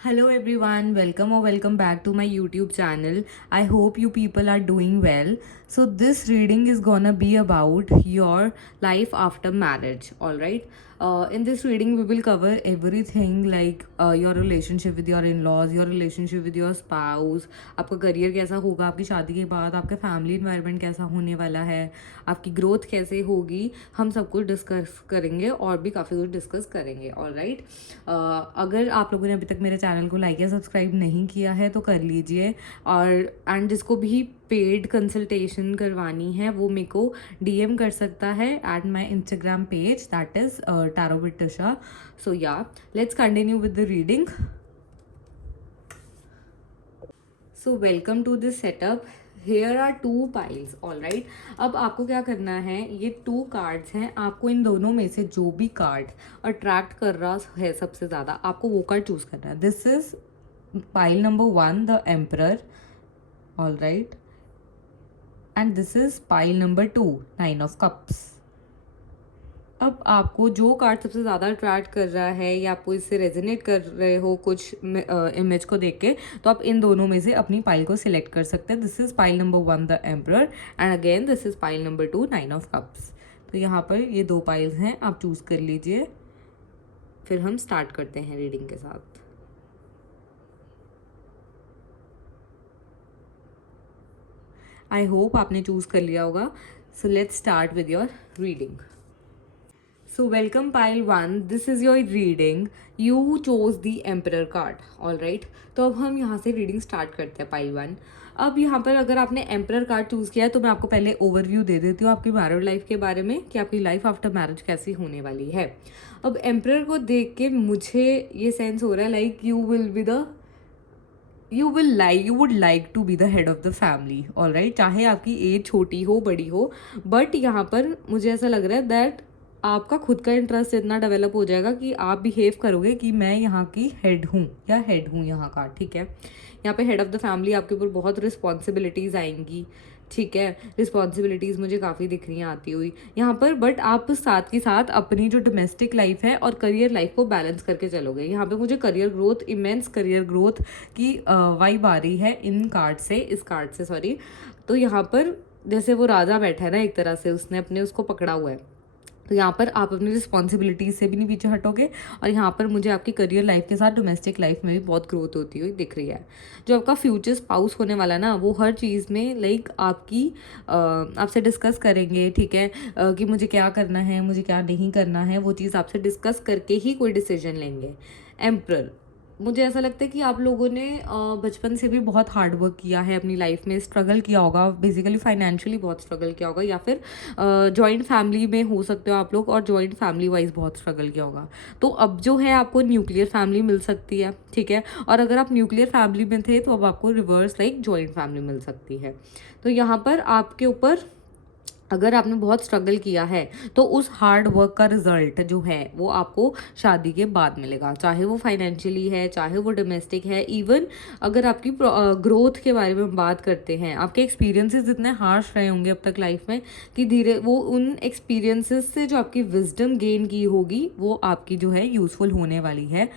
Hello everyone, welcome or welcome back to my YouTube channel. I hope you people are doing well. So this reading is gonna be about your life after marriage, all right? In this reading we will cover everything like your relationship with your in-laws, your relationship with your spouse, आपका career कैसा होगा आपकी शादी के बाद, आपका family environment कैसा होने वाला है, आपकी ग्रोथ कैसे होगी, हम सब कुछ डिस्कस करेंगे और भी काफ़ी कुछ डिस्कस करेंगे। ऑल राइट, अगर आप लोगों ने अभी तक मेरे चैनल को लाइक या सब्सक्राइब नहीं किया है तो कर लीजिए। और एंड जिसको भी पेड कंसल्टेशन करवानी है वो मेरे को डीएम कर सकता है at my Instagram page, that is tarot with Tasha. So yeah, let's continue with the reading. So welcome to this setup. Here are two piles, all right. अब आपको क्या करना है, ये टू कार्ड्स हैं, आपको इन दोनों में से जो भी कार्ड अट्रैक्ट कर रहा है सबसे ज़्यादा आपको वो कार्ड चूज करना है। This is pile number 1, the emperor, all right, and this is pile number 2, 9 of cups. अब आपको जो कार्ड सबसे ज़्यादा अट्रैक्ट कर रहा है या आपको इससे रेजोनेट कर रहे हो कुछ इमेज को देख के, तो आप इन दोनों में से अपनी पाइल को सिलेक्ट कर सकते हैं। This is pile number 1, the emperor, and again this is pile number 2, 9 of cups. तो यहाँ पर ये दो पाइल्स हैं, आप चूज़ कर लीजिए। फिर हम स्टार्ट करते हैं रीडिंग के साथ। आई होप आपने चूज़ कर लिया होगा। So let's start with your reading. So welcome pile 1, this is your reading. You chose the emperor card, all right. तो अब हम यहाँ से रीडिंग स्टार्ट करते हैं पाइल 1। अब यहाँ पर अगर आपने एम्परर कार्ड चूज़ किया है तो मैं आपको पहले ओवरव्यू दे देती हूँ आपकी मैरिड लाइफ के बारे में कि आपकी लाइफ आफ्टर मैरिज कैसी होने वाली है। अब एम्परर को देख के मुझे ये सेंस हो रहा है like you would like to be the head of the family, all right. चाहे आपकी एज छोटी हो बड़ी हो, बट यहाँ पर मुझे ऐसा लग रहा है दैट आपका खुद का इंटरेस्ट इतना डेवलप हो जाएगा कि आप बिहेव करोगे कि मैं यहाँ की हेड हूँ या हेड हूँ यहाँ का, ठीक है। यहाँ पे हेड ऑफ द फैमिली, आपके ऊपर बहुत रिस्पॉन्सिबिलिटीज़ आएंगी, ठीक है। रिस्पॉन्सिबिलिटीज़ मुझे काफ़ी दिख रही हैं आती हुई यहाँ पर, बट आप साथ के साथ अपनी जो डोमेस्टिक लाइफ है और करियर लाइफ को बैलेंस करके चलोगे। यहाँ पे मुझे career growth, immense career growth की वाइब आ रही है इन कार्ड से, इस कार्ड से सॉरी। तो यहाँ पर जैसे वो राजा बैठा है ना, एक तरह से उसने अपने उसको पकड़ा हुआ है, तो यहाँ पर आप अपनी रिस्पॉन्सिबिलिटीज से भी नहीं पीछे हटोगे। और यहाँ पर मुझे आपकी करियर लाइफ के साथ डोमेस्टिक लाइफ में भी बहुत ग्रोथ होती हुई दिख रही है। जो आपका फ्यूचर स्पाउस होने वाला है ना, वो हर चीज़ में लाइक आपकी आपसे डिस्कस करेंगे, ठीक है, कि मुझे क्या करना है, मुझे क्या नहीं करना है, वो चीज़ आपसे डिस्कस करके ही कोई डिसीजन लेंगे। एम्परर, मुझे ऐसा लगता है कि आप लोगों ने बचपन से भी बहुत हार्ड वर्क किया है अपनी लाइफ में, स्ट्रगल किया होगा, बेसिकली फाइनेंशियली बहुत स्ट्रगल किया होगा, या फिर जॉइंट फैमिली में हो सकते हो आप लोग और जॉइंट फैमिली वाइज बहुत स्ट्रगल किया होगा। तो अब जो है आपको न्यूक्लियर फैमिली मिल सकती है, ठीक है। और अगर आप न्यूक्लियर फैमिली में थे तो अब आपको रिवर्स लाइक जॉइंट फैमिली मिल सकती है। तो यहाँ पर आपके ऊपर अगर आपने बहुत स्ट्रगल किया है तो उस हार्ड वर्क का रिजल्ट जो है वो आपको शादी के बाद मिलेगा, चाहे वो फाइनेंशियली है, चाहे वो डोमेस्टिक है। इवन अगर आपकी ग्रोथ के बारे में हम बात करते हैं, आपके एक्सपीरियंसेस इतने हार्श रहे होंगे अब तक लाइफ में कि धीरे वो उन एक्सपीरियंसेस से जो आपकी विजडम गेन की होगी वो आपकी जो है यूज़फुल होने वाली है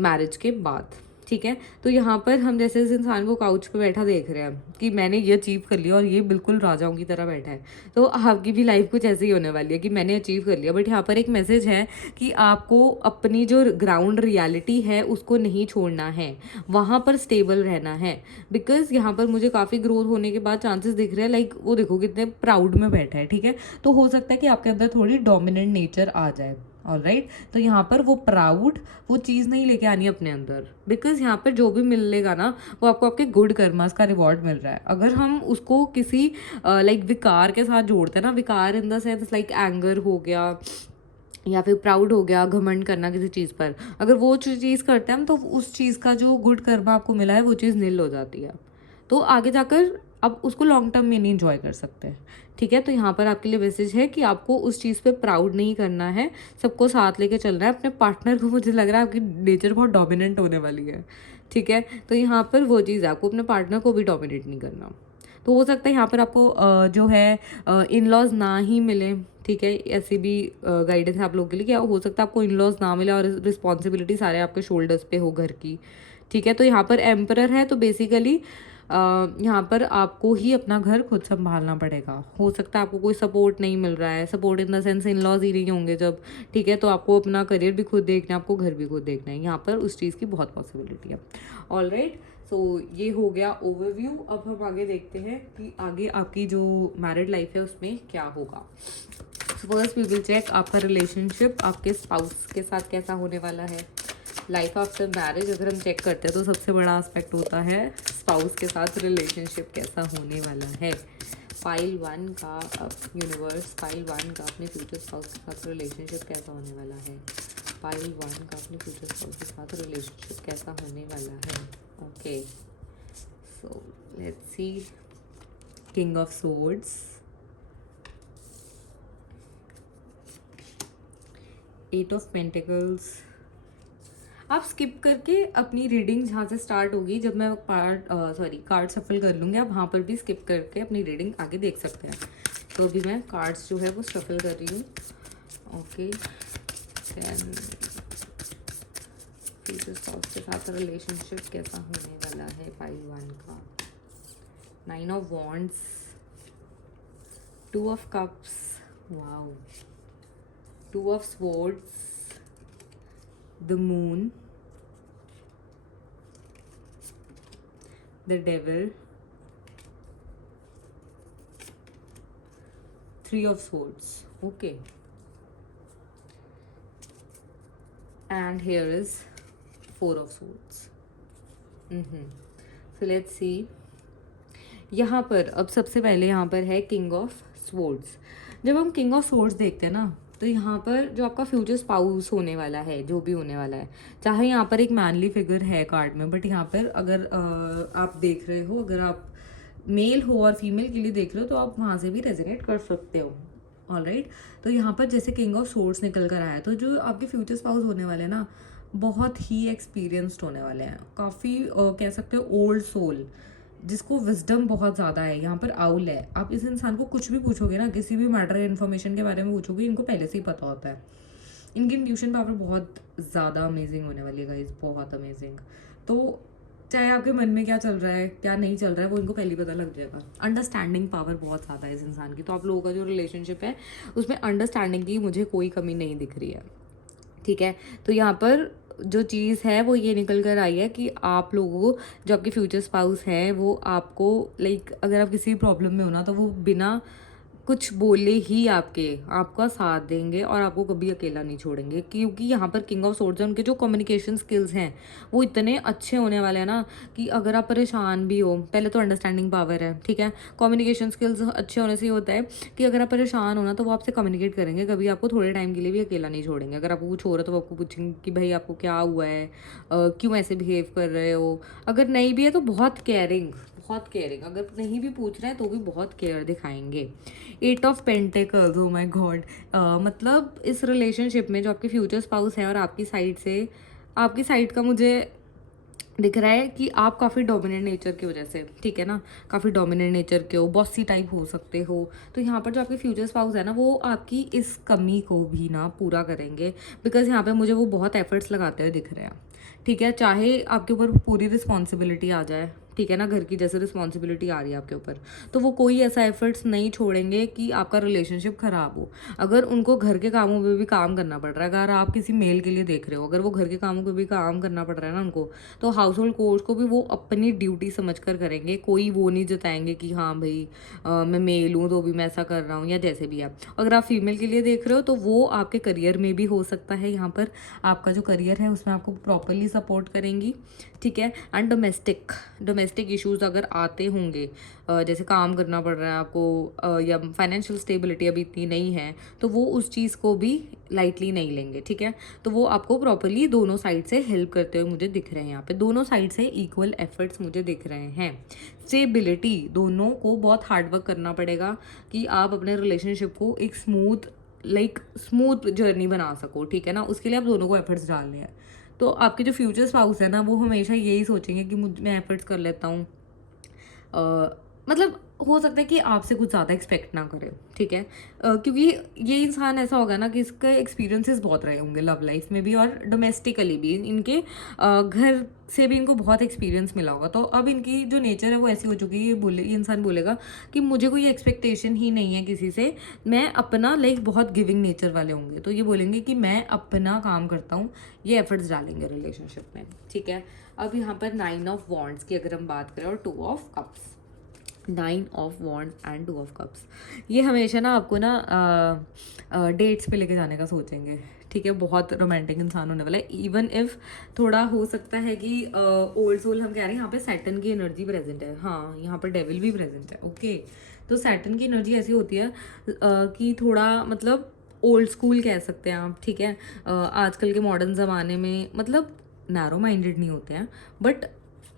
मैरिज के बाद, ठीक है। तो यहाँ पर हम जैसे इस इंसान को काउच पे बैठा देख रहे हैं कि मैंने ये अचीव कर लिया और ये बिल्कुल राजाओं की तरह बैठा है, तो आपकी भी लाइफ कुछ ऐसे ही होने वाली है कि मैंने अचीव कर लिया। बट यहाँ पर एक मैसेज है कि आपको अपनी जो ग्राउंड रियलिटी है उसको नहीं छोड़ना है, वहाँ पर स्टेबल रहना है। बिकॉज यहाँ पर मुझे काफ़ी ग्रोथ होने के बाद चांसेस दिख रहे हैं, लाइक वो देखो कितने प्राउड में बैठा है, ठीक है। तो हो सकता है कि आपके अंदर थोड़ी डोमिनेंट नेचर आ जाए, ऑल राइट। तो यहाँ पर वो प्राउड वो चीज़ नहीं लेके आनी अपने अंदर, बिकॉज यहाँ पर जो भी मिलेगा ना वो आपको आपके गुड कर्मास का रिवॉर्ड मिल रहा है। अगर हम उसको किसी लाइक विकार के साथ जोड़ते हैं ना, विकार इन द सेंस लाइक एंगर हो गया या फिर प्राउड हो गया, घमंड करना किसी चीज़ पर, अगर वो चीज़ करते हैं हम तो उस चीज़ का जो गुड कर्मा आपको मिला है वो चीज़ नील हो जाती है। तो आगे जाकर आप उसको लॉन्ग टर्म में नहीं इंजॉय कर सकते, ठीक है। तो यहाँ पर आपके लिए मैसेज है कि आपको उस चीज़ पे प्राउड नहीं करना है, सबको साथ लेके चलना है। अपने पार्टनर को, मुझे लग रहा है आपकी नेचर बहुत डोमिनेंट होने वाली है, ठीक है। तो यहाँ पर वो चीज़ है, आपको अपने पार्टनर को भी डोमिनेट नहीं करना। तो हो सकता है यहाँ पर आपको जो है इन लॉज ना ही मिले, ठीक है, ऐसी भी गाइडेंस है आप लोगों के लिए, क्या हो सकता है आपको इन लॉज ना मिले और रिस्पॉन्सिबिलिटी सारे आपके शोल्डर्स पे हो घर की। ठीक है, तो यहाँ पर एम्परर है, तो बेसिकली यहाँ पर आपको ही अपना घर खुद संभालना पड़ेगा। हो सकता है आपको कोई सपोर्ट नहीं मिल रहा है, support in the sense in laws ही नहीं होंगे जब, ठीक है, तो आपको अपना करियर भी खुद देखना है, आपको घर भी खुद देखना है, यहाँ पर उस चीज़ की बहुत पॉसिबिलिटी है। ऑल राइट, सो ये हो गया ओवरव्यू। अब हम आगे देखते हैं कि आगे आपकी जो मैरिड लाइफ है उसमें क्या होगा। फर्स्ट वी विल चेक आपका रिलेशनशिप आपके स्पाउस के साथ कैसा होने वाला है। लाइफ आफ्टर मैरिज अगर हम चेक करते हैं तो सबसे बड़ा एस्पेक्ट होता है स्पाउस के साथ रिलेशनशिप कैसा होने वाला है। फाइल 1 का यूनिवर्स, फाइल 1 का अपने फ्यूचर स्पाउस के साथ रिलेशनशिप कैसा होने वाला है। फाइल 1 का अपने फ्यूचर स्पाउस के साथ रिलेशनशिप कैसा होने वाला है। Okay, so let's see. King of swords, 8 of pentacles. आप स्किप करके अपनी रीडिंग जहाँ से स्टार्ट होगी, जब मैं कार्ड सफल कर लूँगी, आप वहाँ पर भी स्किप करके अपनी रीडिंग आगे देख सकते हैं। तो अभी मैं कार्ड्स जो है वो सफल कर रही हूँ। ओके, देन फ्यूचर स्पाउस के साथ रिलेशनशिप कैसा होने वाला है फाइल 1 का। 9 of wands, 2 of cups, wow, 2 of swords, the moon, the devil, 3 of swords. Okay, and here is 4 of swords. So let's see. यहाँ पर अब सबसे पहले यहाँ पर है किंग ऑफ स्वॉर्ड्स। जब हम किंग ऑफ स्वॉर्ड्स देखते हैं ना, तो यहाँ पर जो आपका फ्यूचर स्पाउस होने वाला है, जो भी होने वाला है, चाहे यहाँ पर एक मैनली फिगर है कार्ड में, बट यहाँ पर अगर आप देख रहे हो, अगर आप मेल हो और फीमेल के लिए देख रहे हो, तो आप वहाँ से भी रेजोनेट कर सकते हो। ऑल राइट, तो यहाँ पर जैसे किंग ऑफ सोर्ड्स निकल कर आया, तो जो आपके फ्यूचर स्पाउस होने वाले हैं ना, बहुत ही एक्सपीरियंस्ड होने वाले हैं, काफ़ी कह सकते हो ओल्ड सोल, जिसको विजडम बहुत ज़्यादा है। यहाँ पर आउल है, आप इस इंसान को कुछ भी पूछोगे ना, किसी भी मैटर या इन्फॉर्मेशन के बारे में पूछोगे, इनको पहले से ही पता होता है। इनकी इंट्यूशन पावर बहुत ज़्यादा अमेजिंग होने वाली है गाइस, बहुत अमेजिंग। तो चाहे आपके मन में क्या चल रहा है, क्या नहीं चल रहा है, वो इनको पहले पता लग जाएगा। अंडरस्टैंडिंग पावर बहुत ज़्यादा है इस इंसान की। तो आप लोगों का जो रिलेशनशिप है उसमें अंडरस्टैंडिंग की मुझे कोई कमी नहीं दिख रही है। ठीक है, तो यहाँ पर जो चीज़ है वो ये निकल कर आई है कि आप लोगों को, जो आपके फ्यूचर स्पाउस है, वो आपको अगर आप किसी प्रॉब्लम में हो ना, तो वो बिना कुछ बोले ही आपका साथ देंगे और आपको कभी अकेला नहीं छोड़ेंगे, क्योंकि यहाँ पर किंग ऑफ सोर्ड्स है, उनके जो कम्युनिकेशन स्किल्स हैं वो इतने अच्छे होने वाले हैं ना, कि अगर आप परेशान भी हो, पहले तो अंडरस्टैंडिंग पावर है, ठीक है, कम्युनिकेशन स्किल्स अच्छे होने से ये होता है कि अगर आप परेशान हो ना, तो वो आपसे कम्युनिकेट करेंगे, कभी आपको थोड़े टाइम के लिए भी अकेला नहीं छोड़ेंगे। अगर आपको कुछ हो रहा है तो वो आपको पूछेंगे कि भाई आपको क्या हुआ है, क्यों ऐसे बिहेव कर रहे हो। अगर नहीं भी है तो बहुत केयरिंग, बहुत केयरिंग, अगर नहीं भी पूछ रहे हैं तो भी बहुत केयर दिखाएंगे। 8 of pentacles, O my God, मतलब इस रिलेशनशिप में जो आपके फ्यूचर स्पाउस है और आपकी साइड का मुझे दिख रहा है कि आप काफ़ी डोमिनेंट नेचर की वजह से, ठीक है ना, काफ़ी डोमिनेंट नेचर के हो, बॉसी टाइप हो सकते हो। तो यहाँ पर जो आपके फ्यूचर स्पाउस है ना, वो आपकी इस कमी को भी ना पूरा करेंगे, बिकॉज यहाँ पे मुझे वो बहुत एफर्ट्स लगाते हुए दिख रहे हैं। ठीक है, चाहे आपके ऊपर पूरी रिस्पॉन्सिबिलिटी आ जाए, ठीक है ना, घर की जैसे रिस्पॉन्सिबिलिटी आ रही है आपके ऊपर, तो वो कोई ऐसा एफर्ट्स नहीं छोड़ेंगे कि आपका रिलेशनशिप ख़राब हो। अगर उनको घर के कामों पे भी काम करना पड़ रहा है, अगर आप किसी मेल के लिए देख रहे हो, अगर वो घर के कामों पे भी काम करना पड़ रहा है ना उनको, तो हाउस होल्ड कोर्स को भी वो अपनी ड्यूटी समझ कर करेंगे। कोई वो नहीं जताएंगे कि हाँ भाई मैं मेल हूँ तो भी मैं ऐसा कर रहा हूँ, या जैसे भी आप। अगर आप फीमेल के लिए देख रहे हो तो वो आपके करियर में भी हो सकता है, यहाँ पर आपका जो करियर है उसमें आपको प्रॉपरली सपोर्ट करेंगी। ठीक है, एंड डोमेस्टिक इश्यूज़ अगर आते होंगे, जैसे काम करना पड़ रहा है आपको, या फाइनेंशियल स्टेबिलिटी अभी इतनी नहीं है, तो वो उस चीज़ को भी लाइटली नहीं लेंगे। ठीक है, तो वो आपको प्रॉपरली दोनों साइड से हेल्प करते हुए मुझे दिख रहे हैं। यहाँ पे दोनों साइड से इक्वल एफर्ट्स मुझे दिख रहे हैं। स्टेबिलिटी, दोनों को बहुत हार्डवर्क करना पड़ेगा कि आप अपने रिलेशनशिप को एक स्मूथ जर्नी बना सको। ठीक है ना, उसके लिए आप दोनों को एफर्ट्स डालने हैं। तो आपके जो फ्यूचर स्पाउस है ना, वो हमेशा यही सोचेंगे कि मैं एफर्ट्स कर लेता हूँ, मतलब हो सकता है कि आपसे कुछ ज़्यादा एक्सपेक्ट ना करे, ठीक है। क्योंकि ये इंसान ऐसा होगा ना कि इसके एक्सपीरियंसेस बहुत रहे होंगे लव लाइफ में भी और डोमेस्टिकली भी, इनके घर से भी इनको बहुत एक्सपीरियंस मिला होगा। तो अब इनकी जो नेचर है वो ऐसी हो चुकी है, ये इंसान बोलेगा कि मुझे कोई एक्सपेक्टेशन ही नहीं है किसी से, मैं अपना लाइक बहुत गिविंग नेचर वाले होंगे, तो ये बोलेंगे कि मैं अपना काम करता हूँ, ये एफर्ट्स डालेंगे रिलेशनशिप में, ठीक है। अब यहाँ पर 9 ऑफ वॉन्ड्स की अगर हम बात करें और 2 of cups, 9 of wand and 2 of cups, ये हमेशा ना आपको ना डेट्स पे लेके जाने का सोचेंगे, ठीक है। बहुत रोमांटिक इंसान होने वाला है। इवन इफ थोड़ा हो सकता है कि ओल्ड सोल, हम कह रहे हैं यहाँ पे सैटर्न की एनर्जी प्रेजेंट है, हाँ यहाँ पर डेविल भी प्रेजेंट है, ओके। तो सैटर्न की एनर्जी ऐसी होती है कि थोड़ा मतलब ओल्ड स्कूल कह सकते हैं आप, ठीक है। आजकल के मॉडर्न ज़माने में मतलब नैरो माइंडेड नहीं होते हैं, बट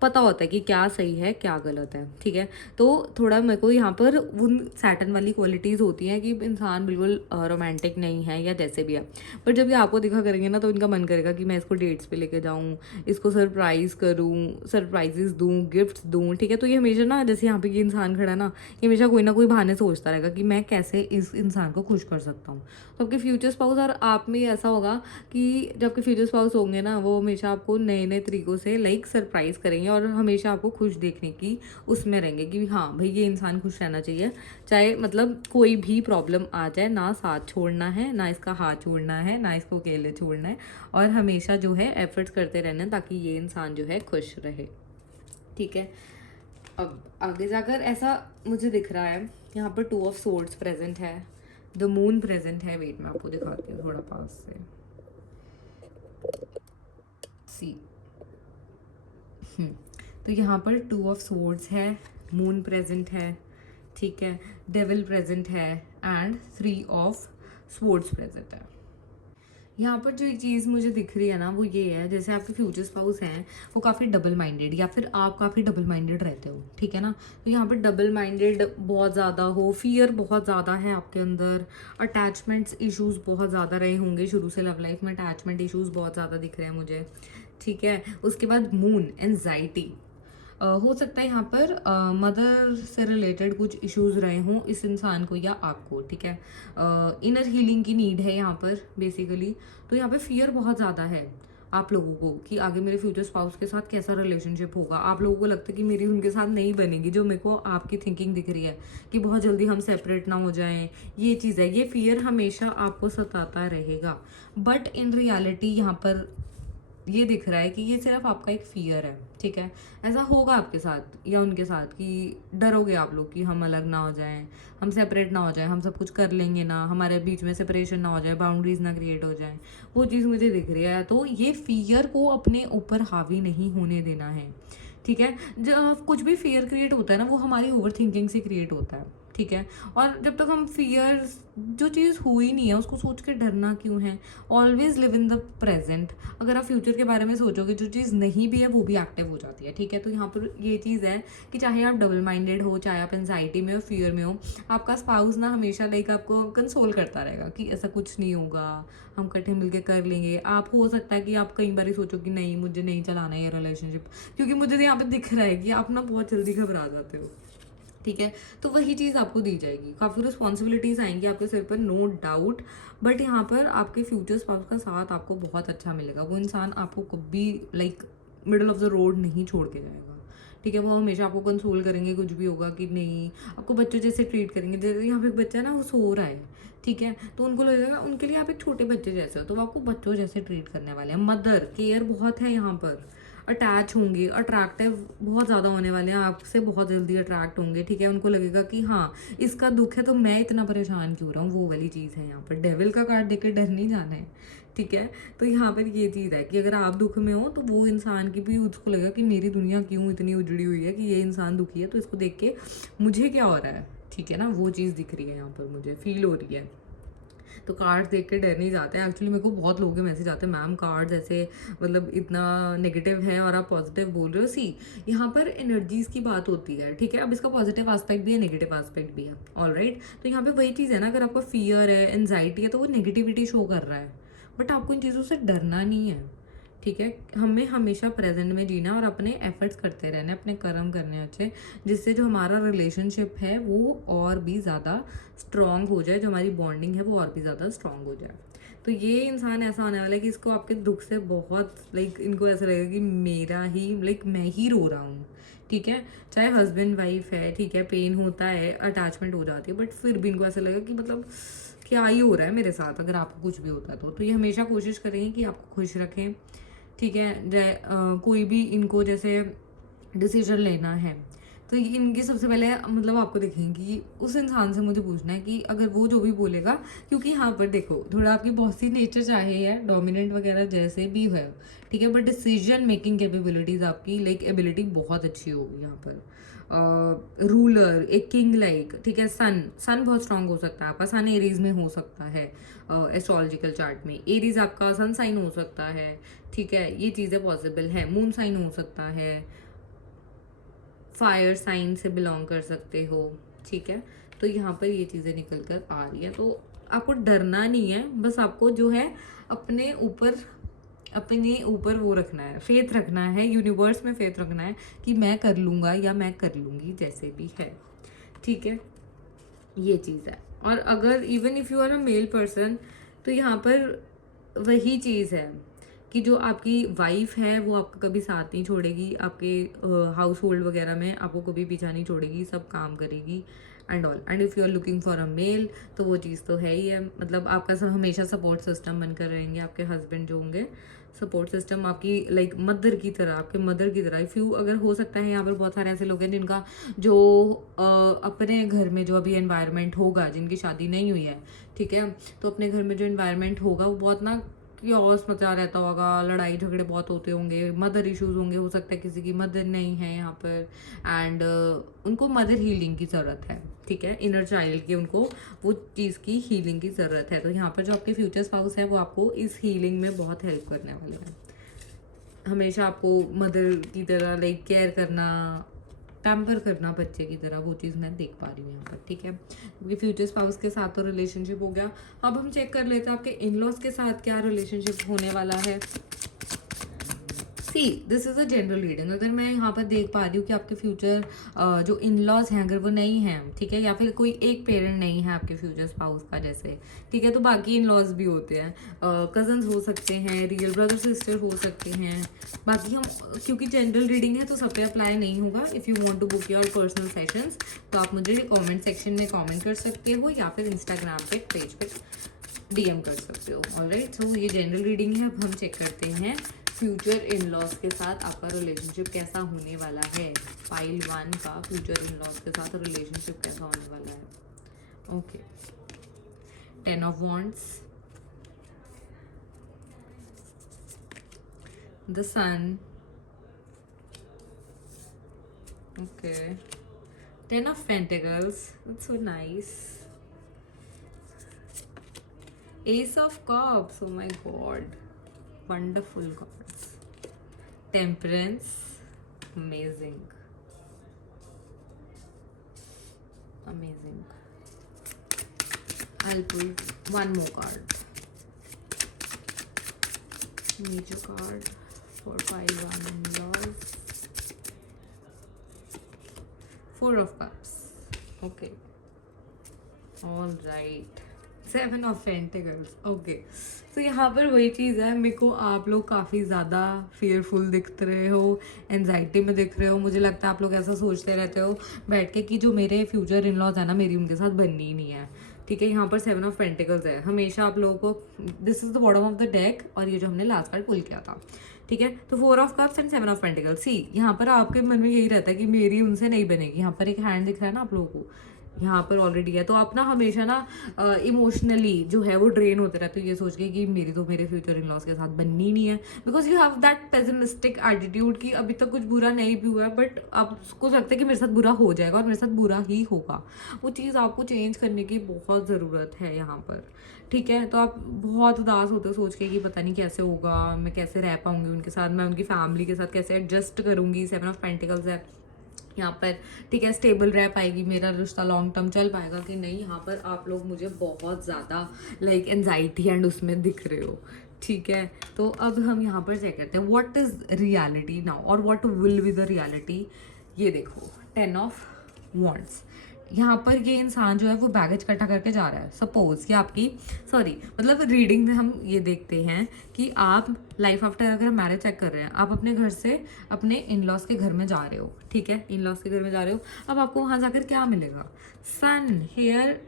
पता होता है कि क्या सही है क्या गलत है, ठीक है। तो थोड़ा मेरे को यहाँ पर उन सैटर्न वाली क्वालिटीज़ होती हैं कि इंसान बिल्कुल रोमांटिक नहीं है या जैसे भी है, पर जब ये आपको दिखा करेंगे ना तो इनका मन करेगा कि मैं इसको डेट्स पे लेके जाऊँ, इसको सरप्राइज़ करूँ, सरप्राइजेस दूँ, गिफ्ट्स दूँ, ठीक है। तो ये हमेशा ना, जैसे यहाँ पे ये इंसान खड़ा है ना, ये हमेशा कोई ना कोई बहाने सोचता रहेगा कि मैं कैसे इस इंसान को खुश कर सकता हूँ। तो आपके फ्यूचर स्पाउस और आप में ऐसा होगा कि जब आपके फ्यूचर स्पाउस होंगे ना, वो हमेशा आपको नए नए तरीक़ों से लाइक सरप्राइज़ करेंगे और हमेशा आपको खुश देखने की उसमें रहेंगे कि हाँ भाई ये इंसान खुश रहना चाहिए, चाहे मतलब कोई भी प्रॉब्लम आ जाए, ना साथ छोड़ना है, ना इसका हाथ छोड़ना है, ना इसको अकेले छोड़ना है, और हमेशा जो है एफर्ट्स करते रहना है ताकि ये इंसान जो है खुश रहे, ठीक है। अब आगे जाकर ऐसा मुझे दिख रहा है, यहाँ पर 2 ऑफ सोर्ड्स प्रेजेंट है, द मून प्रेजेंट है, वेट मैं आपको दिखाती हूँ थोड़ा पास से, सी। तो यहाँ पर 2 ऑफ सोर्ड्स है, मून प्रेजेंट है, ठीक है, डेविल प्रेजेंट है एंड 3 ऑफ स्वॉर्ड्स प्रेजेंट है। यहाँ पर जो एक चीज़ मुझे दिख रही है ना वो ये है, जैसे आपके फ्यूचर स्पाउस हैं वो काफ़ी डबल माइंडेड, या फिर आप काफ़ी डबल माइंडेड रहते हो, ठीक है ना। तो यहाँ पर डबल माइंडेड बहुत ज़्यादा हो, फियर बहुत ज़्यादा है आपके अंदर, अटैचमेंट्स इश्यूज बहुत ज़्यादा रहे होंगे शुरू से, लव लाइफ में अटैचमेंट इश्यूज बहुत ज़्यादा दिख रहे हैं मुझे, ठीक है। उसके बाद मून, एंजाइटी, हो सकता है यहाँ पर मदर से रिलेटेड कुछ इश्यूज रहे हों इस इंसान को या आपको, ठीक है। इनर हीलिंग की नीड है यहाँ पर बेसिकली। तो यहाँ पे फियर बहुत ज़्यादा है आप लोगों को कि आगे मेरे फ्यूचर स्पाउस के साथ कैसा रिलेशनशिप होगा। आप लोगों को लगता है कि मेरी उनके साथ नहीं बनेगी, जो मेरे को आपकी थिंकिंग दिख रही है कि बहुत जल्दी हम सेपरेट ना हो जाएं, ये चीज़ है, ये फियर हमेशा आपको सताता रहेगा। बट इन रियलिटी यहाँ पर ये दिख रहा है कि ये सिर्फ आपका एक फियर है, ठीक है। ऐसा होगा आपके साथ या उनके साथ कि डरोगे आप लोग कि हम अलग ना हो जाएं, हम सेपरेट ना हो जाएं, हम सब कुछ कर लेंगे ना, हमारे बीच में सेपरेशन ना हो जाए, बाउंड्रीज ना क्रिएट हो जाएं, वो चीज़ मुझे दिख रही है। तो ये फियर को अपने ऊपर हावी नहीं होने देना है, ठीक है। जब कुछ भी फियर क्रिएट होता है ना वो हमारी ओवर थिंकिंग से क्रिएट होता है, ठीक है। और जब तक हम फियर, जो चीज़ हुई नहीं है उसको सोच के डरना क्यों है। Always live in the present. अगर आप फ्यूचर के बारे में सोचोगे, जो चीज़ नहीं भी है वो भी एक्टिव हो जाती है, ठीक है। तो यहाँ पर ये चीज़ है कि चाहे आप डबल माइंडेड हो, चाहे आप एंजाइटी में हो, फियर में हो, आपका स्पाउस ना हमेशा लाइक आपको कंसोल करता रहेगा कि ऐसा कुछ नहीं होगा, हम इकट्ठे मिलकर कर लेंगे। आप हो सकता है कि आप कई बार सोचो कि नहीं मुझे नहीं चलाना है ये रिलेशनशिप, क्योंकि मुझे तो यहाँ पे दिख रहा है कि आप ना बहुत जल्दी घबरा जाते हो, ठीक है। तो वही चीज़ आपको दी जाएगी, काफ़ी रिस्पॉन्सिबिलिटीज़ आएंगी आपके सिर पर, नो डाउट। बट यहाँ पर आपके फ्यूचर स्पाउस का साथ आपको बहुत अच्छा मिलेगा। वो इंसान आपको कभी like middle of the road नहीं छोड़ के जाएगा, ठीक है। वो हमेशा आपको कंसोल करेंगे, कुछ भी होगा कि नहीं, आपको बच्चों जैसे ट्रीट करेंगे। जैसे यहाँ पे एक बच्चा है ना वो सो रहा है, ठीक है, तो उनको लगेगा उनके लिए आप एक छोटे बच्चे जैसे हो, तो वो आपको बच्चों जैसे ट्रीट करने वाले हैं। मदर केयर बहुत है यहाँ पर, अटैच होंगे, अट्रैक्टिव बहुत ज़्यादा होने वाले हैं, आपसे बहुत जल्दी अट्रैक्ट होंगे, ठीक है। उनको लगेगा कि हाँ इसका दुख है तो मैं इतना परेशान क्यों रहा हूँ, वो वाली चीज़ है यहाँ पर। डेविल का कार्ड देकर डर नहीं जाना है, ठीक है। तो यहाँ पर ये चीज़ है कि अगर आप दुख में हो तो वो इंसान की भी उसको लगेगा कि मेरी दुनिया क्यों इतनी उजड़ी हुई है, कि ये इंसान दुखी है तो इसको देख के मुझे क्या हो रहा है, ठीक है ना। वो चीज़ दिख रही है यहाँ पर, मुझे फील हो रही है। तो कार्ड्स देख के डर नहीं जाते। एक्चुअली मेरे को बहुत लोगों के मैसेज आते हैं, मैम कार्ड्स ऐसे मतलब इतना नेगेटिव है और आप पॉजिटिव बोल रहे हो। सी यहाँ पर एनर्जीज की बात होती है, ठीक है। अब इसका पॉजिटिव एस्पेक्ट भी है, नेगेटिव एस्पेक्ट भी है, ऑलराइट। तो यहाँ पे वही चीज़ है ना, अगर आपका फियर है, एनजाइटी है, तो वो नेगेटिविटी शो कर रहा है, बट आपको इन चीज़ों से डरना नहीं है, ठीक है, हमें हमेशा प्रेजेंट में जीना और अपने एफर्ट्स करते रहने, अपने कर्म करने अच्छे, जिससे जो हमारा रिलेशनशिप है वो और भी ज़्यादा स्ट्रॉन्ग हो जाए, जो हमारी बॉन्डिंग है वो और भी ज़्यादा स्ट्रॉन्ग हो जाए। तो ये इंसान ऐसा होने वाला है कि इसको आपके दुख से बहुत लाइक इनको ऐसा लगेगा कि मेरा ही लाइक मैं ही रो रहा हूँ, ठीक है। चाहे हस्बैंड वाइफ है, ठीक है, पेन होता है, अटैचमेंट हो जाती है, बट फिर भी इनको ऐसा लगेगा कि मतलब क्या ही हो रहा है मेरे साथ, अगर आपको कुछ भी होता है तो ये हमेशा कोशिश करेंगे कि आपको खुश रखें, ठीक है। कोई भी इनको जैसे डिसीजन लेना है तो ये इनकी सबसे पहले मतलब आपको देखेंगे कि उस इंसान से मुझे पूछना है कि अगर वो जो भी बोलेगा, क्योंकि यहाँ पर देखो थोड़ा आपकी बहुत सी नेचर चाहे है डोमिनेंट वगैरह जैसे भी है, ठीक है, बट डिसीजन मेकिंग कैपेबिलिटीज आपकी लाइक एबिलिटी बहुत अच्छी होगी यहाँ पर। रूलर, एक किंग लाइक, ठीक है। सन सन बहुत स्ट्रांग हो सकता है आपका, सन एरीज में हो सकता है एस्ट्रोलॉजिकल चार्ट में, एरीज आपका सन साइन हो सकता है, ठीक है, ये चीज़ें पॉसिबल है। मून साइन हो सकता है, फायर साइन से बिलोंग कर सकते हो, ठीक है। तो यहाँ पर ये चीज़ें निकल कर आ रही है, तो आपको डरना नहीं है, बस आपको जो है अपने ऊपर वो रखना है, फेथ रखना है, यूनिवर्स में फेथ रखना है कि मैं कर लूँगा या मैं कर लूँगी जैसे भी है, ठीक है, ये चीज़ है। और अगर even if you are a male person, तो यहाँ पर वही चीज़ है कि जो आपकी वाइफ है वो आपका कभी साथ नहीं छोड़ेगी, आपके हाउस होल्ड वगैरह में आपको कभी पीछा नहीं छोड़ेगी, सब काम करेगी and all. And if you are looking for a male, तो वो चीज़ तो है ही है, मतलब आपका सब हमेशा सपोर्ट सिस्टम बनकर रहेंगे, आपके हस्बैंड जो होंगे सपोर्ट सिस्टम आपकी लाइक मदर की तरह, आपके मदर की तरह। इफ़ यू अगर हो सकता है यहाँ पर बहुत सारे ऐसे लोग हैं जिनका जो अपने घर में जो अभी एनवायरनमेंट होगा, जिनकी शादी नहीं हुई है, ठीक है, तो अपने घर में जो एनवायरनमेंट होगा वो बहुत ना क्योस मचा रहता होगा, लड़ाई झगड़े बहुत होते होंगे, मदर इश्यूज होंगे, हो सकता है किसी की मदर नहीं है यहाँ पर, एंड उनको मदर हीलिंग की ज़रूरत है, ठीक है, इनर चाइल्ड की उनको वो चीज़ की हीलिंग की ज़रूरत है। तो यहाँ पर जो आपके फ्यूचर स्पाउस है वो आपको इस हीलिंग में बहुत हेल्प करने वाले हैं, हमेशा आपको मदर की तरह लाइक केयर करना, पैम्पर करना बच्चे की तरह, वो चीज़ मैं देख पा रही हूँ यहाँ पर, ठीक है। क्योंकि फ्यूचर स्पाउस के साथ तो रिलेशनशिप हो गया, अब हम चेक कर लेते हैं आपके इन लॉज के साथ क्या रिलेशनशिप होने वाला है। See this is a general reading, अगर मैं यहाँ पर देख पा रही हूँ कि आपके फ्यूचर जो इन लॉज हैं अगर वो नहीं हैं, ठीक है, या फिर कोई एक पेरेंट नहीं है आपके फ्यूचर स्पाउस का जैसे, ठीक है, तो बाकी इन लॉज भी होते हैं, कजन्स हो सकते हैं, रियल ब्रदर सिस्टर हो सकते हैं। बाकी हम क्योंकि जनरल रीडिंग है तो सब पे अप्लाई नहीं होगा। If you want to book your personal sessions तो आप मुझे कमेंट सेक्शन में कमेंट कर सकते हो या फिर इंस्टाग्राम पे पेज पे डीएम कर सकते हो। ऑलराइट, सो ये जनरल रीडिंग है। अब हम चेक करते हैं फ्यूचर इन लॉज के साथ आपका रिलेशनशिप कैसा होने वाला है। फाइल 1 का फ्यूचर इन लॉज के साथ रिलेशनशिप कैसा होने वाला है। Okay, 10 of wands, the sun, okay, 10 of pentacles, that's so nice, ace of cups, oh my god, wonderful cards, temperance, amazing, amazing. I'll pull one more card, major card for pile 1 in laws, 4 of cups, okay, all right, 7 of pentacles, okay. तो यहाँ पर वही चीज़ है, मेरे को आप लोग काफ़ी ज़्यादा फेयरफुल दिख रहे हो, एनजाइटी में दिख रहे हो, मुझे लगता है आप लोग ऐसा सोचते रहते हो बैठ के कि जो मेरे फ्यूचर इन लॉज है ना, मेरी उनके साथ बननी ही नहीं है, ठीक है। यहाँ पर 7 ऑफ पेंटिकल्स है, हमेशा आप लोगों को this is the bottom of the deck, और ये जो हमने लास्ट कार्ड पुल किया था, ठीक है। तो 4 of cups and 7 of pentacles, see यहाँ पर आपके मन में यही रहता है कि मेरी उनसे नहीं बनेगी। यहाँ पर एक हैंड दिख रहा है ना आप लोगों को, यहाँ पर ऑलरेडी है, तो आप ना हमेशा ना इमोशनली जो है वो ड्रेन होते रहते हो ये सोच के कि मेरी तो मेरे फ्यूचर इन लॉज के साथ बननी नहीं है, because you have that pessimistic attitude कि अभी तक कुछ बुरा नहीं भी हुआ है, बट आपको लगता है कि मेरे साथ बुरा हो जाएगा और मेरे साथ बुरा ही होगा। वो चीज़ आपको चेंज करने की बहुत ज़रूरत है यहाँ पर, ठीक है। तो आप बहुत उदास होते हो सोच के कि पता नहीं कैसे होगा, मैं कैसे रह पाऊंगी उनके साथ, मैं उनकी फैमिली के साथ कैसे एडजस्ट करूँगी। 7 ऑफ पेंटिकल्स है यहाँ पर, ठीक है, स्टेबल रह पाएगी मेरा रिश्ता, लॉन्ग टर्म चल पाएगा कि नहीं, यहाँ पर आप लोग मुझे बहुत ज़्यादा लाइक एनजाइटी एंड उसमें दिख रहे हो, ठीक है, तो अब हम यहाँ पर चेक करते हैं व्हाट इज रियलिटी नाउ और what will be the reality. ये देखो 10 ऑफ वॉन्ट्स, यहाँ पर ये इंसान जो है वो बैगेज इकट्ठा करके जा रहा है। सपोज कि आपकी सॉरी मतलब रीडिंग में हम ये देखते हैं कि आप लाइफ आफ्टर अगर मैरिज चेक कर रहे हैं, आप अपने घर से अपने इन लॉज के घर में जा रहे हो, ठीक है, इन लॉज के घर में जा रहे हो। अब आपको वहाँ जाकर क्या मिलेगा? सन हेयर,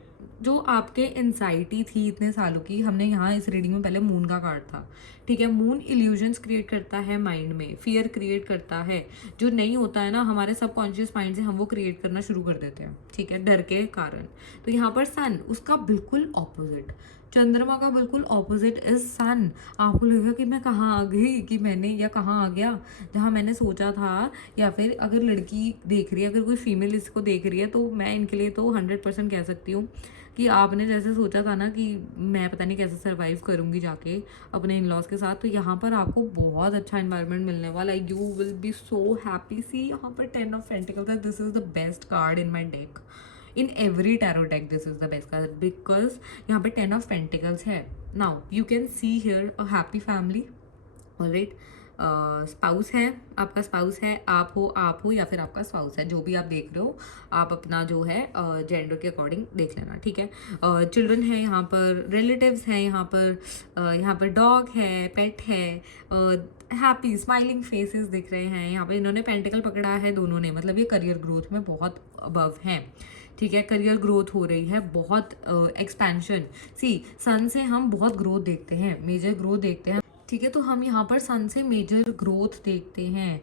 जो आपके एंजाइटी थी इतने सालों की, हमने यहाँ इस रीडिंग में पहले मून का कार्ड था, ठीक है। मून इल्यूजन्स क्रिएट करता है माइंड में, फियर क्रिएट करता है, जो नहीं होता है ना हमारे सबकॉन्शियस माइंड से हम वो क्रिएट करना शुरू कर देते हैं, ठीक है, डर के कारण। तो यहाँ पर सन उसका बिल्कुल ऑपोजिट, चंद्रमा का बिल्कुल ऑपोजिट इज सन। आपको लगेगा कि मैं कहाँ आ गई, कि मैंने या कहाँ आ गया जहाँ मैंने सोचा था। या फिर अगर लड़की देख रही है, अगर कोई फीमेल इसको देख रही है, तो मैं इनके लिए तो 100% कह सकती हूँ कि आपने जैसे सोचा था ना कि मैं पता नहीं कैसे सर्वाइव करूँगी जाके अपने इन लॉज के साथ, तो यहाँ पर आपको बहुत अच्छा एनवायरनमेंट मिलने वाला है। You will be so happy. See यहाँ पर 10 ऑफ पेंटिकल्स है, this is the best card in my deck. In every tarot deck this is the best card because यहाँ पे 10 ऑफ पेंटिकल्स है। Now you can see here a happy family, alright. Spouse है, आपका spouse है, आप हो या फिर आपका स्पाउस है, जो भी आप देख रहे हो आप अपना जो है जेंडर के अकॉर्डिंग देख लेना, ठीक है। चिल्ड्रन है यहाँ पर, रिलेटिव्स हैं यहाँ पर डॉग है, पेट है, हैप्पी स्माइलिंग फेसेस दिख रहे हैं। यहाँ पे इन्होंने पेंटिकल पकड़ा है दोनों ने, मतलब ये करियर ग्रोथ में बहुत अबव हैं, ठीक है। करियर ग्रोथ हो रही है, बहुत एक्सपेंशन। सी सन से हम बहुत ग्रोथ देखते हैं, मेजर ग्रोथ देखते हैं, ठीक है। तो हम यहाँ पर सन से मेजर ग्रोथ देखते हैं।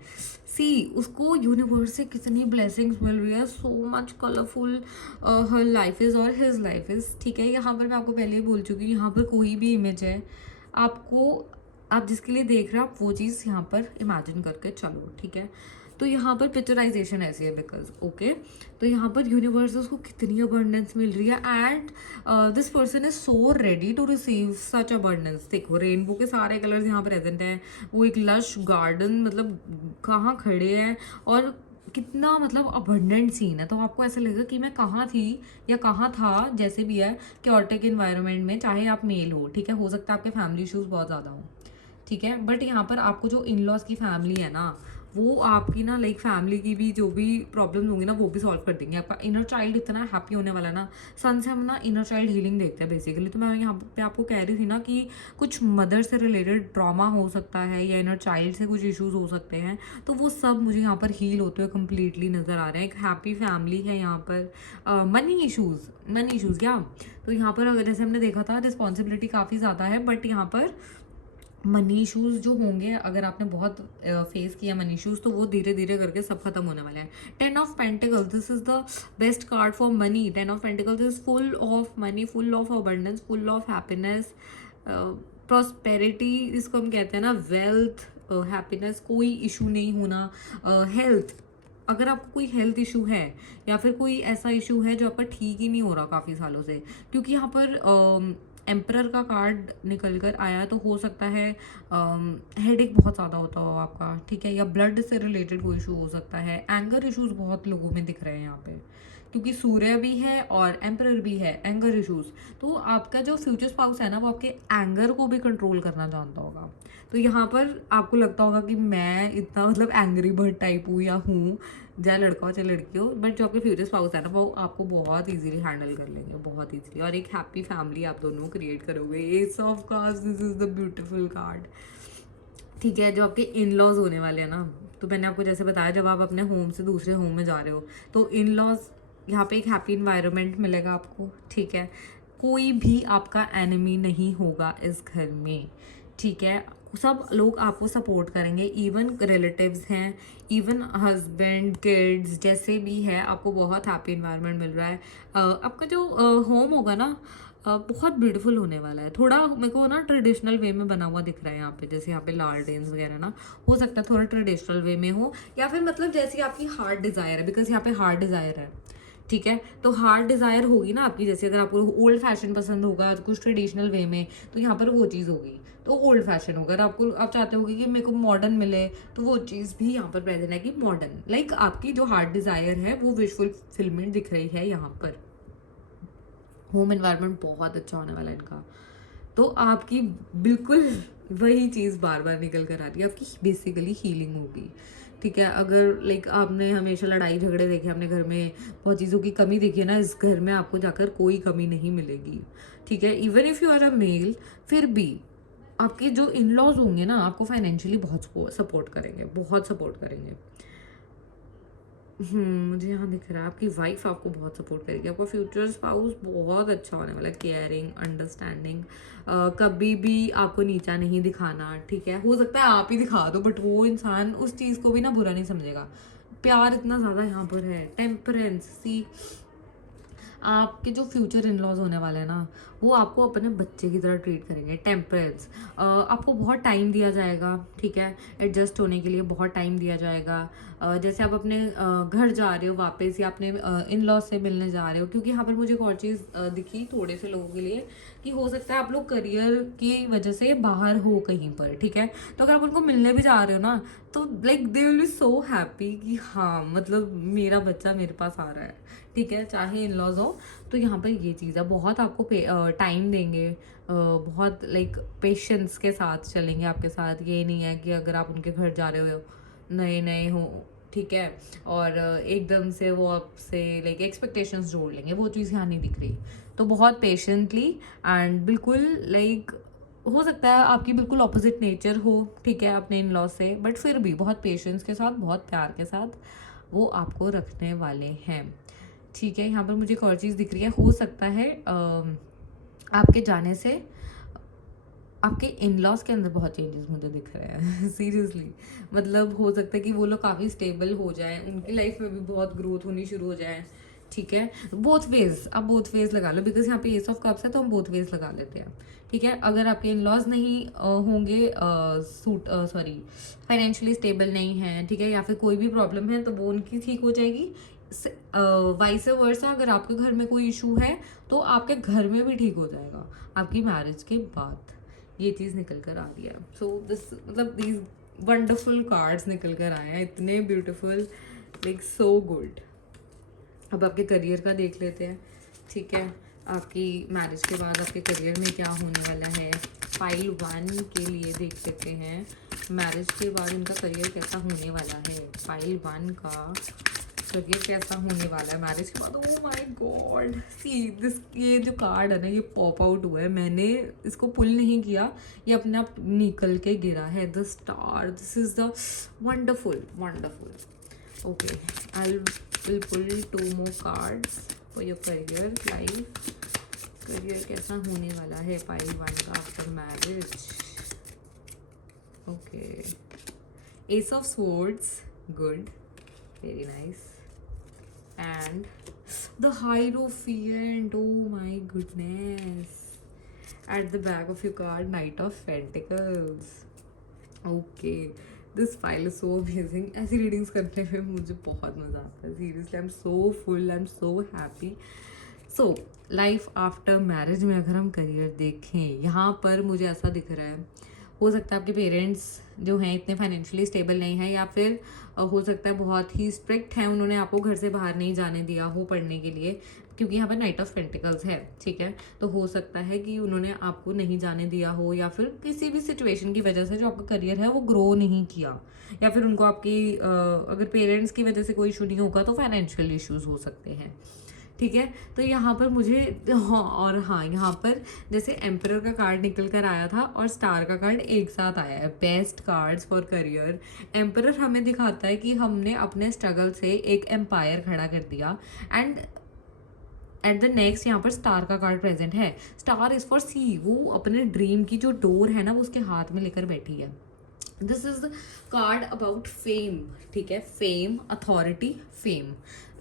सी उसको यूनिवर्स से कितनी ब्लेसिंग्स मिल रही है, so much colourful her life is और हिज लाइफ इज़, ठीक है। यहाँ पर मैं आपको पहले ही बोल चुकी हूँ, यहाँ पर कोई भी इमेज है आपको, आप जिसके लिए देख रहे हो आप वो चीज़ यहाँ पर इमेजिन करके चलो, ठीक है। तो यहाँ पर पिक्चराइजेशन ऐसी है बिकॉज ओके, तो यहाँ पर यूनिवर्स को कितनी अबंडेंस मिल रही है and this person is so ready to receive such abundance. देखो रेनबो के सारे कलर्स यहाँ प्रेजेंट हैं, वो एक लश गार्डन, मतलब कहाँ खड़े हैं और कितना मतलब अबंडेंट सीन है। तो आपको ऐसा लगेगा कि मैं कहाँ थी या कहाँ था, जैसे भी है क्योटिक इन्वायरमेंट में, चाहे आप मेल हो, ठीक है। हो सकता है आपके फैमिली इशूज़ बहुत ज़्यादा हो, ठीक है, बट यहाँ पर आपको जो इन लॉज की फैमिली है ना, वो आपकी ना लाइक फैमिली की भी जो भी प्रॉब्लम होंगी ना वो भी सॉल्व कर देंगे। आपका इनर चाइल्ड इतना हैप्पी होने वाला ना। सन से हम ना इनर चाइल्ड हीलिंग देखते हैं बेसिकली। तो मैं यहाँ पे आपको कह रही थी ना कि कुछ मदर से रिलेटेड ट्रॉमा हो सकता है या इनर चाइल्ड से कुछ इश्यूज हो सकते हैं, तो वो सब मुझे यहाँ पर हील होते हुए कम्प्लीटली नज़र आ रहे हैं। एक हैप्पी फैमिली है यहाँ पर। मनी इशूज़ क्या, तो यहाँ पर अगर जैसे हमने देखा था रिस्पॉन्सिबिलिटी काफ़ी ज़्यादा है, बट यहाँ पर मनी इशूज़ जो होंगे, अगर आपने बहुत फेस किया मनी इशूज़, तो वो धीरे धीरे करके सब खत्म होने वाले हैं। 10 of pentacles, this is the best card for money. 10 of pentacles is full of money, full of abundance, full of happiness, prosperity जिसको हम कहते हैं ना, वेल्थ, हैप्पीनेस, कोई इशू नहीं होना। हेल्थ, अगर आपको कोई हेल्थ इशू है या फिर कोई ऐसा इशू है जो आपका ठीक ही नहीं हो रहा काफ़ी सालों से, क्योंकि यहाँ पर एम्परर का कार्ड निकल कर आया, तो हो सकता है हेडेक बहुत ज़्यादा होता हो आपका, ठीक है, या ब्लड से रिलेटेड कोई इशू हो सकता है। एंगर इश्यूज बहुत लोगों में दिख रहे हैं यहाँ पे, क्योंकि सूर्य भी है और एम्परर भी है, एंगर इश्यूज। तो आपका जो फ्यूचर स्पाउस है ना, वो आपके एंगर को भी कंट्रोल करना जानता होगा। तो यहाँ पर आपको लगता होगा कि मैं इतना मतलब एंग्री बर्ड टाइप हूँ या हूँ, चाहे लड़का हो चाहे लड़की हो, बट जो आपके फ्यूचर स्पाउस है ना, वो आपको बहुत इजीली हैंडल कर लेंगे, बहुत इजीली, और एक हैप्पी फैमिली आप दोनों क्रिएट करोगे। S of cards, this is the beautiful card, ठीक है। जो आपके इन लॉज होने वाले हैं ना, तो मैंने आपको जैसे बताया, जब आप अपने होम से दूसरे होम में जा रहे हो, तो इन लॉज यहाँ पे एक हैप्पी इन्वायरमेंट मिलेगा आपको, ठीक है। कोई भी आपका एनिमी नहीं होगा इस घर में, ठीक है। सब लोग आपको सपोर्ट करेंगे, इवन रिलेटिव्स हैं, इवन हस्बैंड, किड्स, जैसे भी है, आपको बहुत हैप्पी इन्वायरमेंट मिल रहा है। आपका जो होम होगा ना, बहुत ब्यूटीफुल होने वाला है। थोड़ा मेरे को ना ट्रेडिशनल वे में बना हुआ दिख रहा है यहाँ पे, जैसे यहाँ पे लार्डेन्स वगैरह ना, हो सकता है थोड़ा ट्रेडिशनल वे में हो, या फिर मतलब जैसी आपकी हार्ट डिज़ायर है, बिकॉज यहाँ पे हार्ट डिज़ायर है, ठीक है। तो हार्ट डिज़ायर होगी ना आपकी, जैसे अगर आपको ओल्ड फैशन पसंद होगा कुछ ट्रेडिशनल वे में, तो यहाँ पर वो चीज़ होगी, तो ओल्ड फैशन होगा। अगर आप चाहते होगे कि मेरे को मॉडर्न मिले, तो वो चीज़ भी यहाँ पर प्रेजेंट है कि मॉडर्न, लाइक आपकी जो हार्ट डिज़ायर है वो विजुअल फिल्मेंट दिख रही है यहाँ पर। होम एनवायरनमेंट बहुत अच्छा होने वाला है इनका, तो आपकी बिल्कुल वही चीज़ बार बार निकल कर आ रही है, आपकी बेसिकली हीलिंग होगी। ठीक है, अगर लाइक आपने हमेशा लड़ाई झगड़े देखे, अपने घर में बहुत चीज़ों की कमी देखी है ना, इस घर में आपको जाकर कोई कमी नहीं मिलेगी। ठीक है, even if you are a male, फिर भी आपके जो इन लॉज होंगे ना, आपको फाइनेंशियली बहुत सपोर्ट करेंगे, बहुत सपोर्ट करेंगे। मुझे यहाँ दिख रहा है आपकी वाइफ आपको बहुत सपोर्ट करेगी, आपका फ्यूचर स्पाउस बहुत अच्छा होने वाला है, केयरिंग, अंडरस्टैंडिंग, कभी भी आपको नीचा नहीं दिखाना। ठीक है, हो सकता है आप ही दिखा दो, बट वो इंसान उस चीज़ को भी ना बुरा नहीं समझेगा। प्यार इतना ज़्यादा यहाँ पर है। टेम्परेंस, सी, आपके जो फ्यूचर इन लॉज होने वाले हैं ना, वो आपको अपने बच्चे की तरह ट्रीट करेंगे। टेम्परेंस, आपको बहुत टाइम दिया जाएगा। ठीक है, एडजस्ट होने के लिए बहुत टाइम दिया जाएगा। जैसे आप अपने घर जा रहे हो वापस, या अपने इन लॉज से मिलने जा रहे हो, क्योंकि यहाँ पर मुझे एक और चीज़ दिखी थोड़े से लोगों के लिए, कि हो सकता है आप लोग करियर की वजह से बाहर हो कहीं पर। ठीक है, तो अगर आप उनको मिलने भी जा रहे हो ना, तो like they will be so happy कि हाँ, मतलब मेरा बच्चा मेरे पास आ रहा है। ठीक है, चाहे इन लॉज हो, तो यहाँ पर ये चीज़ है, बहुत आपको टाइम देंगे, बहुत लाइक पेशेंस के साथ चलेंगे आपके साथ। ये नहीं है कि अगर आप उनके घर जा रहे हो, नए नए हो, ठीक है, और एकदम से वो आपसे लाइक एक्सपेक्टेशंस जोड़ लेंगे, वो चीज़ यहाँ नहीं दिख रही। तो बहुत पेशेंटली एंड बिल्कुल लाइक, हो सकता है आपकी बिल्कुल ऑपोजिट नेचर हो, ठीक है, अपने इन लॉज से, बट फिर भी बहुत पेशेंस के साथ, बहुत प्यार के साथ वो आपको रखने वाले हैं। ठीक है, यहाँ पर मुझे एक और चीज़ दिख रही है, हो सकता है आपके जाने से आपके इन लॉज के अंदर बहुत चेंजेस मुझे दिख रहे हैं सीरियसली। मतलब हो सकता है कि वो लोग काफ़ी स्टेबल हो जाएं, उनकी लाइफ में भी बहुत ग्रोथ होनी शुरू हो जाए। ठीक है, बोथ वेज, आप बोथ वेज लगा लो, बिकॉज यहाँ पे एस ऑफ कप्स है, तो हम बोथ वेज लगा लेते हैं। ठीक है, अगर आपके इन लॉज नहीं होंगे सूट सॉरी फाइनेंशियली स्टेबल नहीं है, ठीक है, या फिर कोई भी प्रॉब्लम है, तो वो उनकी ठीक हो जाएगी। वाइस वर्सा, अगर आपके घर में कोई इशू है, तो आपके घर में भी ठीक हो जाएगा आपकी मैरिज के बाद। ये चीज़ निकल कर आ रही है। सो दिस, मतलब दीज वंडरफुल कार्ड्स निकल कर आए हैं, इतने ब्यूटीफुल, लाइक सो गुड। अब आपके करियर का देख लेते हैं। ठीक है, आपकी मैरिज के बाद आपके करियर में क्या होने वाला है, फाइल 1 के लिए देख लेते हैं। मैरिज के बाद इनका करियर कैसा होने वाला है, फाइल 1 का करियर कैसा होने वाला है मैरिज के बाद। Oh my god, see this, ये जो कार्ड है ना, ये पॉप आउट हुआ है, मैंने इसको पुल नहीं किया, ये अपने आप निकल के गिरा है। The star, this is the wonderful wonderful. Okay, I will pull 2 more cards for your career life. Career कैसा होने वाला है फाइल 1 का after marriage. Okay, ace of swords, good, very nice, and the Hierophant, oh my goodness, at the back of your card, Knight of Pentacles. Okay, this file is so amazing. ऐसी readings करने में मुझे बहुत मज़ा आता है, seriously. I am so full, I am so happy. So life after marriage में अगर हम करियर देखें, यहाँ पर मुझे ऐसा दिख रहा है, हो सकता है आपके पेरेंट्स जो हैं इतने फाइनेंशियली स्टेबल नहीं हैं, या फिर हो सकता है बहुत ही स्ट्रिक्ट हैं, उन्होंने आपको घर से बाहर नहीं जाने दिया हो पढ़ने के लिए, क्योंकि यहाँ पर नाइट ऑफ पेंटिकल्स है। ठीक है, तो हो सकता है कि उन्होंने आपको नहीं जाने दिया हो, या फिर किसी भी सिचुएशन की वजह से जो आपका करियर है वो ग्रो नहीं किया, या फिर उनको आपकी अगर पेरेंट्स की वजह से कोई इशू नहीं होगा, तो फाइनेंशियल इश्यूज हो सकते हैं। ठीक है, तो यहाँ पर मुझे, हाँ, और हाँ, यहाँ पर जैसे एम्परर का कार्ड निकल कर आया था और स्टार का कार्ड एक साथ आया है, best cards for career. Emperor हमें दिखाता है कि हमने अपने स्ट्रगल से एक एम्पायर खड़ा कर दिया, एंड एट द नेक्स्ट यहाँ पर स्टार का कार्ड प्रेजेंट है। स्टार इज फॉर सी, वो अपने ड्रीम की जो डोर है ना, वो उसके हाथ में लेकर बैठी है। This is the card about fame. ठीक है, फेम, अथॉरिटी, फेम,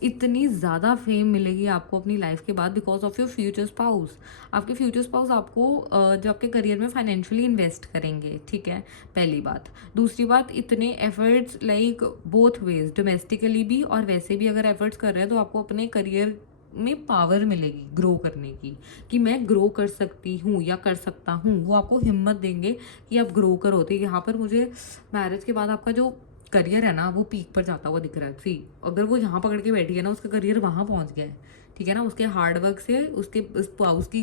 इतनी ज़्यादा फेम मिलेगी आपको अपनी लाइफ के बाद because of your future spouse. आपके फ्यूचर स्पाउस आपको जो आपके करियर में फाइनेंशियली इन्वेस्ट करेंगे। ठीक है, पहली बात। दूसरी बात, इतने efforts like both ways, domestically भी और वैसे भी अगर एफर्ट्स कर रहे हैं, तो आपको अपने करियर में पावर मिलेगी ग्रो करने की, कि मैं ग्रो कर सकती हूँ या कर सकता हूँ। वो आपको हिम्मत देंगे कि आप ग्रो करो। तो यहाँ पर मुझे मैरिज के बाद आपका जो करियर है ना वो पीक पर जाता हुआ दिख रहा है। सी अगर वो यहाँ पकड़ के बैठी है ना, उसका करियर वहाँ पहुँच गया है, ठीक है ना, उसके हार्ड वर्क से, उसके स्पाउस की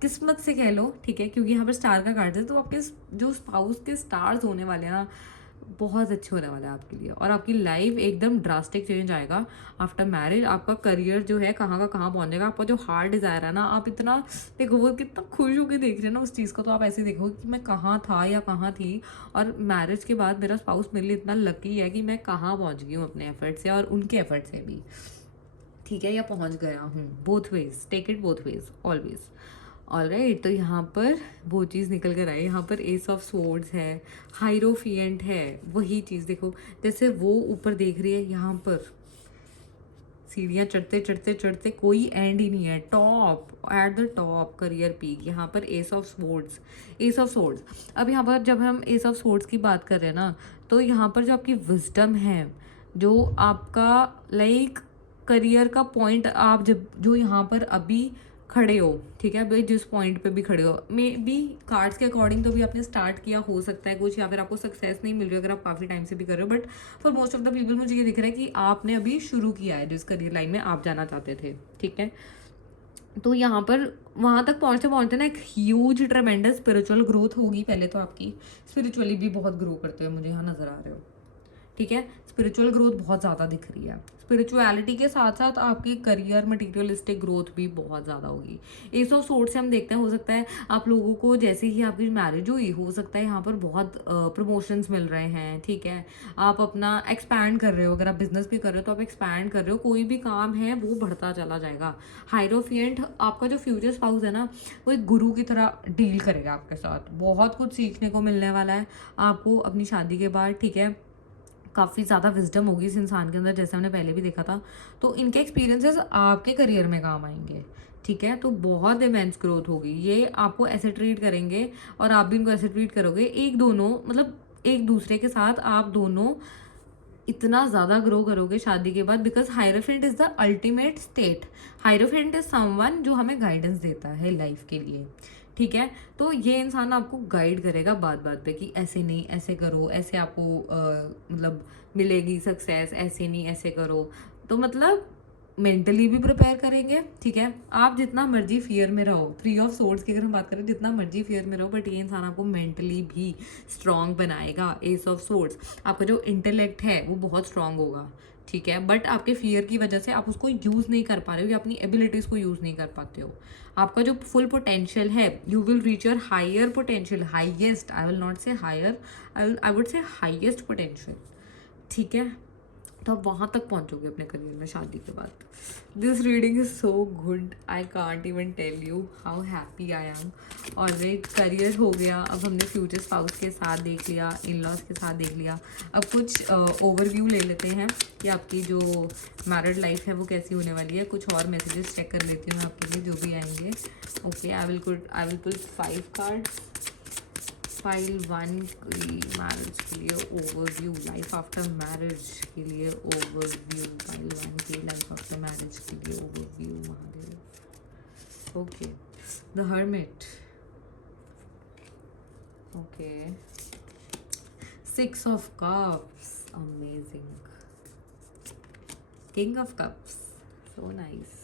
किस्मत से कह लो, ठीक है, क्योंकि यहाँ पर स्टार का कार्ड है, तो आपके जो स्पाउस के स्टार्स होने वाले हैं ना बहुत अच्छे होने वाले हैं आपके लिए, और आपकी लाइफ एकदम ड्रास्टिक चेंज आएगा आफ्टर मैरिज। आपका करियर जो है कहाँ का कहाँ पहुँच जाएगा। आपका जो हार्ट डिज़ायर है ना, आप इतना देखो वो कितना खुश होकर देख रहे हैं ना उस चीज़ को, तो आप ऐसे देखो कि मैं कहाँ था या कहाँ थी, और मैरिज के बाद मेरा स्पाउस मेरे लिए इतना लकी है कि मैं कहाँ पहुँच गई हूँ अपने एफर्ट से और उनके एफर्ट से भी, ठीक है, या पहुँच गया हूँ। Both ways, take it both ways always. All right, तो यहाँ पर वो चीज़ निकल कर आई। यहाँ पर एस ऑफ स्वॉर्ड्स है, हाइरोफिएंट है, वही चीज़ देखो, जैसे वो ऊपर देख रही है, यहाँ पर सीढ़ियाँ चढ़ते चढ़ते चढ़ते कोई एंड ही नहीं है, top, at the top, career peak. यहाँ पर S of swords, S of swords. अब यहाँ पर जब हम एस ऑफ स्वॉर्ड्स की बात कर रहे हैं ना, तो यहाँ पर जो आपकी विजडम है, जो आपका लाइक करियर का पॉइंट, आप जब जो यहाँ पर अभी खड़े हो, ठीक है भाई, जिस पॉइंट पे भी खड़े हो, मे बी कार्ड्स के अकॉर्डिंग तो भी आपने स्टार्ट किया हो सकता है कुछ, या फिर आपको सक्सेस नहीं मिल रही अगर आप काफ़ी टाइम से भी कर रहे हो, but for most of the people मुझे ये दिख रहा है कि आपने अभी शुरू किया है जिस करियर लाइन में आप जाना चाहते थे, ठीक है। तो यहाँ पर वहाँ तक पहुँचते पहुँचते ना एक ह्यूज ट्रेमेंडस स्पिरिचुअल ग्रोथ होगी। पहले तो आपकी स्पिरिचुअली भी बहुत ग्रो करते हुए मुझे यहाँ नज़र आ रहे हो, ठीक है। स्पिरिचुअल ग्रोथ बहुत ज़्यादा दिख रही है। स्पिरिचुअलिटी के साथ साथ आपकी करियर मटेरियलिस्टिक ग्रोथ भी बहुत ज़्यादा होगी। एस ऑफ सोर्ट से हम देखते हैं, हो सकता है आप लोगों को जैसे ही आपकी मैरिज हुई, हो सकता है यहाँ पर बहुत प्रमोशंस मिल रहे हैं, ठीक है। आप अपना एक्सपैंड कर रहे हो, अगर आप बिजनेस भी कर रहे हो तो आप एक्सपैंड कर रहे हो, कोई भी काम है वो बढ़ता चला जाएगा। हाइरोफिएंट, आपका जो फ्यूचर स्पाउस है ना, वो एक गुरु की तरह डील करेगा आपके साथ, बहुत कुछ सीखने को मिलने वाला है आपको अपनी शादी के बाद, ठीक है। काफ़ी ज़्यादा विजडम होगी इस इंसान के अंदर, जैसे हमने पहले भी देखा था, तो इनके एक्सपीरियंसेस आपके करियर में काम आएंगे, ठीक है। तो बहुत इमेंस ग्रोथ होगी, ये आपको ऐसे ट्रीट करेंगे और आप भी इनको ऐसे ट्रीट करोगे, एक दोनों मतलब एक दूसरे के साथ आप दोनों इतना ज़्यादा ग्रो करोगे शादी के बाद, because hierophant is the ultimate state. Hierophant is someone जो हमें गाइडेंस देता है लाइफ के लिए, ठीक है। तो ये इंसान आपको गाइड करेगा बात बात पे कि ऐसे नहीं, ऐसे करो, ऐसे आपको मतलब मिलेगी सक्सेस, ऐसे नहीं, ऐसे करो। तो मतलब मेंटली भी प्रिपेयर करेंगे, ठीक है। आप जितना मर्जी फियर में रहो, 3 ऑफ सोर्ड्स की अगर हम बात करें, जितना मर्जी फियर में रहो, बट ये इंसान आपको मेंटली भी स्ट्रांग बनाएगा। एस ऑफ सोर्ड्स, आपका जो इंटेलेक्ट है वो बहुत स्ट्रांग होगा, ठीक है, बट आपके फियर की वजह से आप उसको यूज़ नहीं कर पा रहे हो, या अपनी एबिलिटीज़ को यूज़ नहीं कर पाते हो। आपका जो फुल पोटेंशियल है, you will reach your higher potential, highest, I will not say higher, I would say highest potential, ठीक है। तो आप वहाँ तक पहुँचोगे अपने करियर में शादी के बाद। This reading is so good, I can't even tell you how happy I am. Already career हो गया, अब हमने फ्यूचर स्पाउस के साथ देख लिया, इन लॉज के साथ देख लिया। अब कुछ ओवरव्यू ले लेते हैं कि आपकी जो मैरिड लाइफ है वो कैसी होने वाली है। कुछ और मैसेजेस चेक कर लेती हूँ आपके लिए जो भी आएंगे। Okay, I will put 5 cards. File 1 की मैरिज के लिए ओवरव्यू, लाइफ आफ्टर मैरिज के लिए ओवरव्यू, फाइल 1 की लाइफ आफ्टर मैरिज के लिए overview. Mahadev. Okay, the hermit. Okay, 6 of cups, amazing. King of cups, so nice.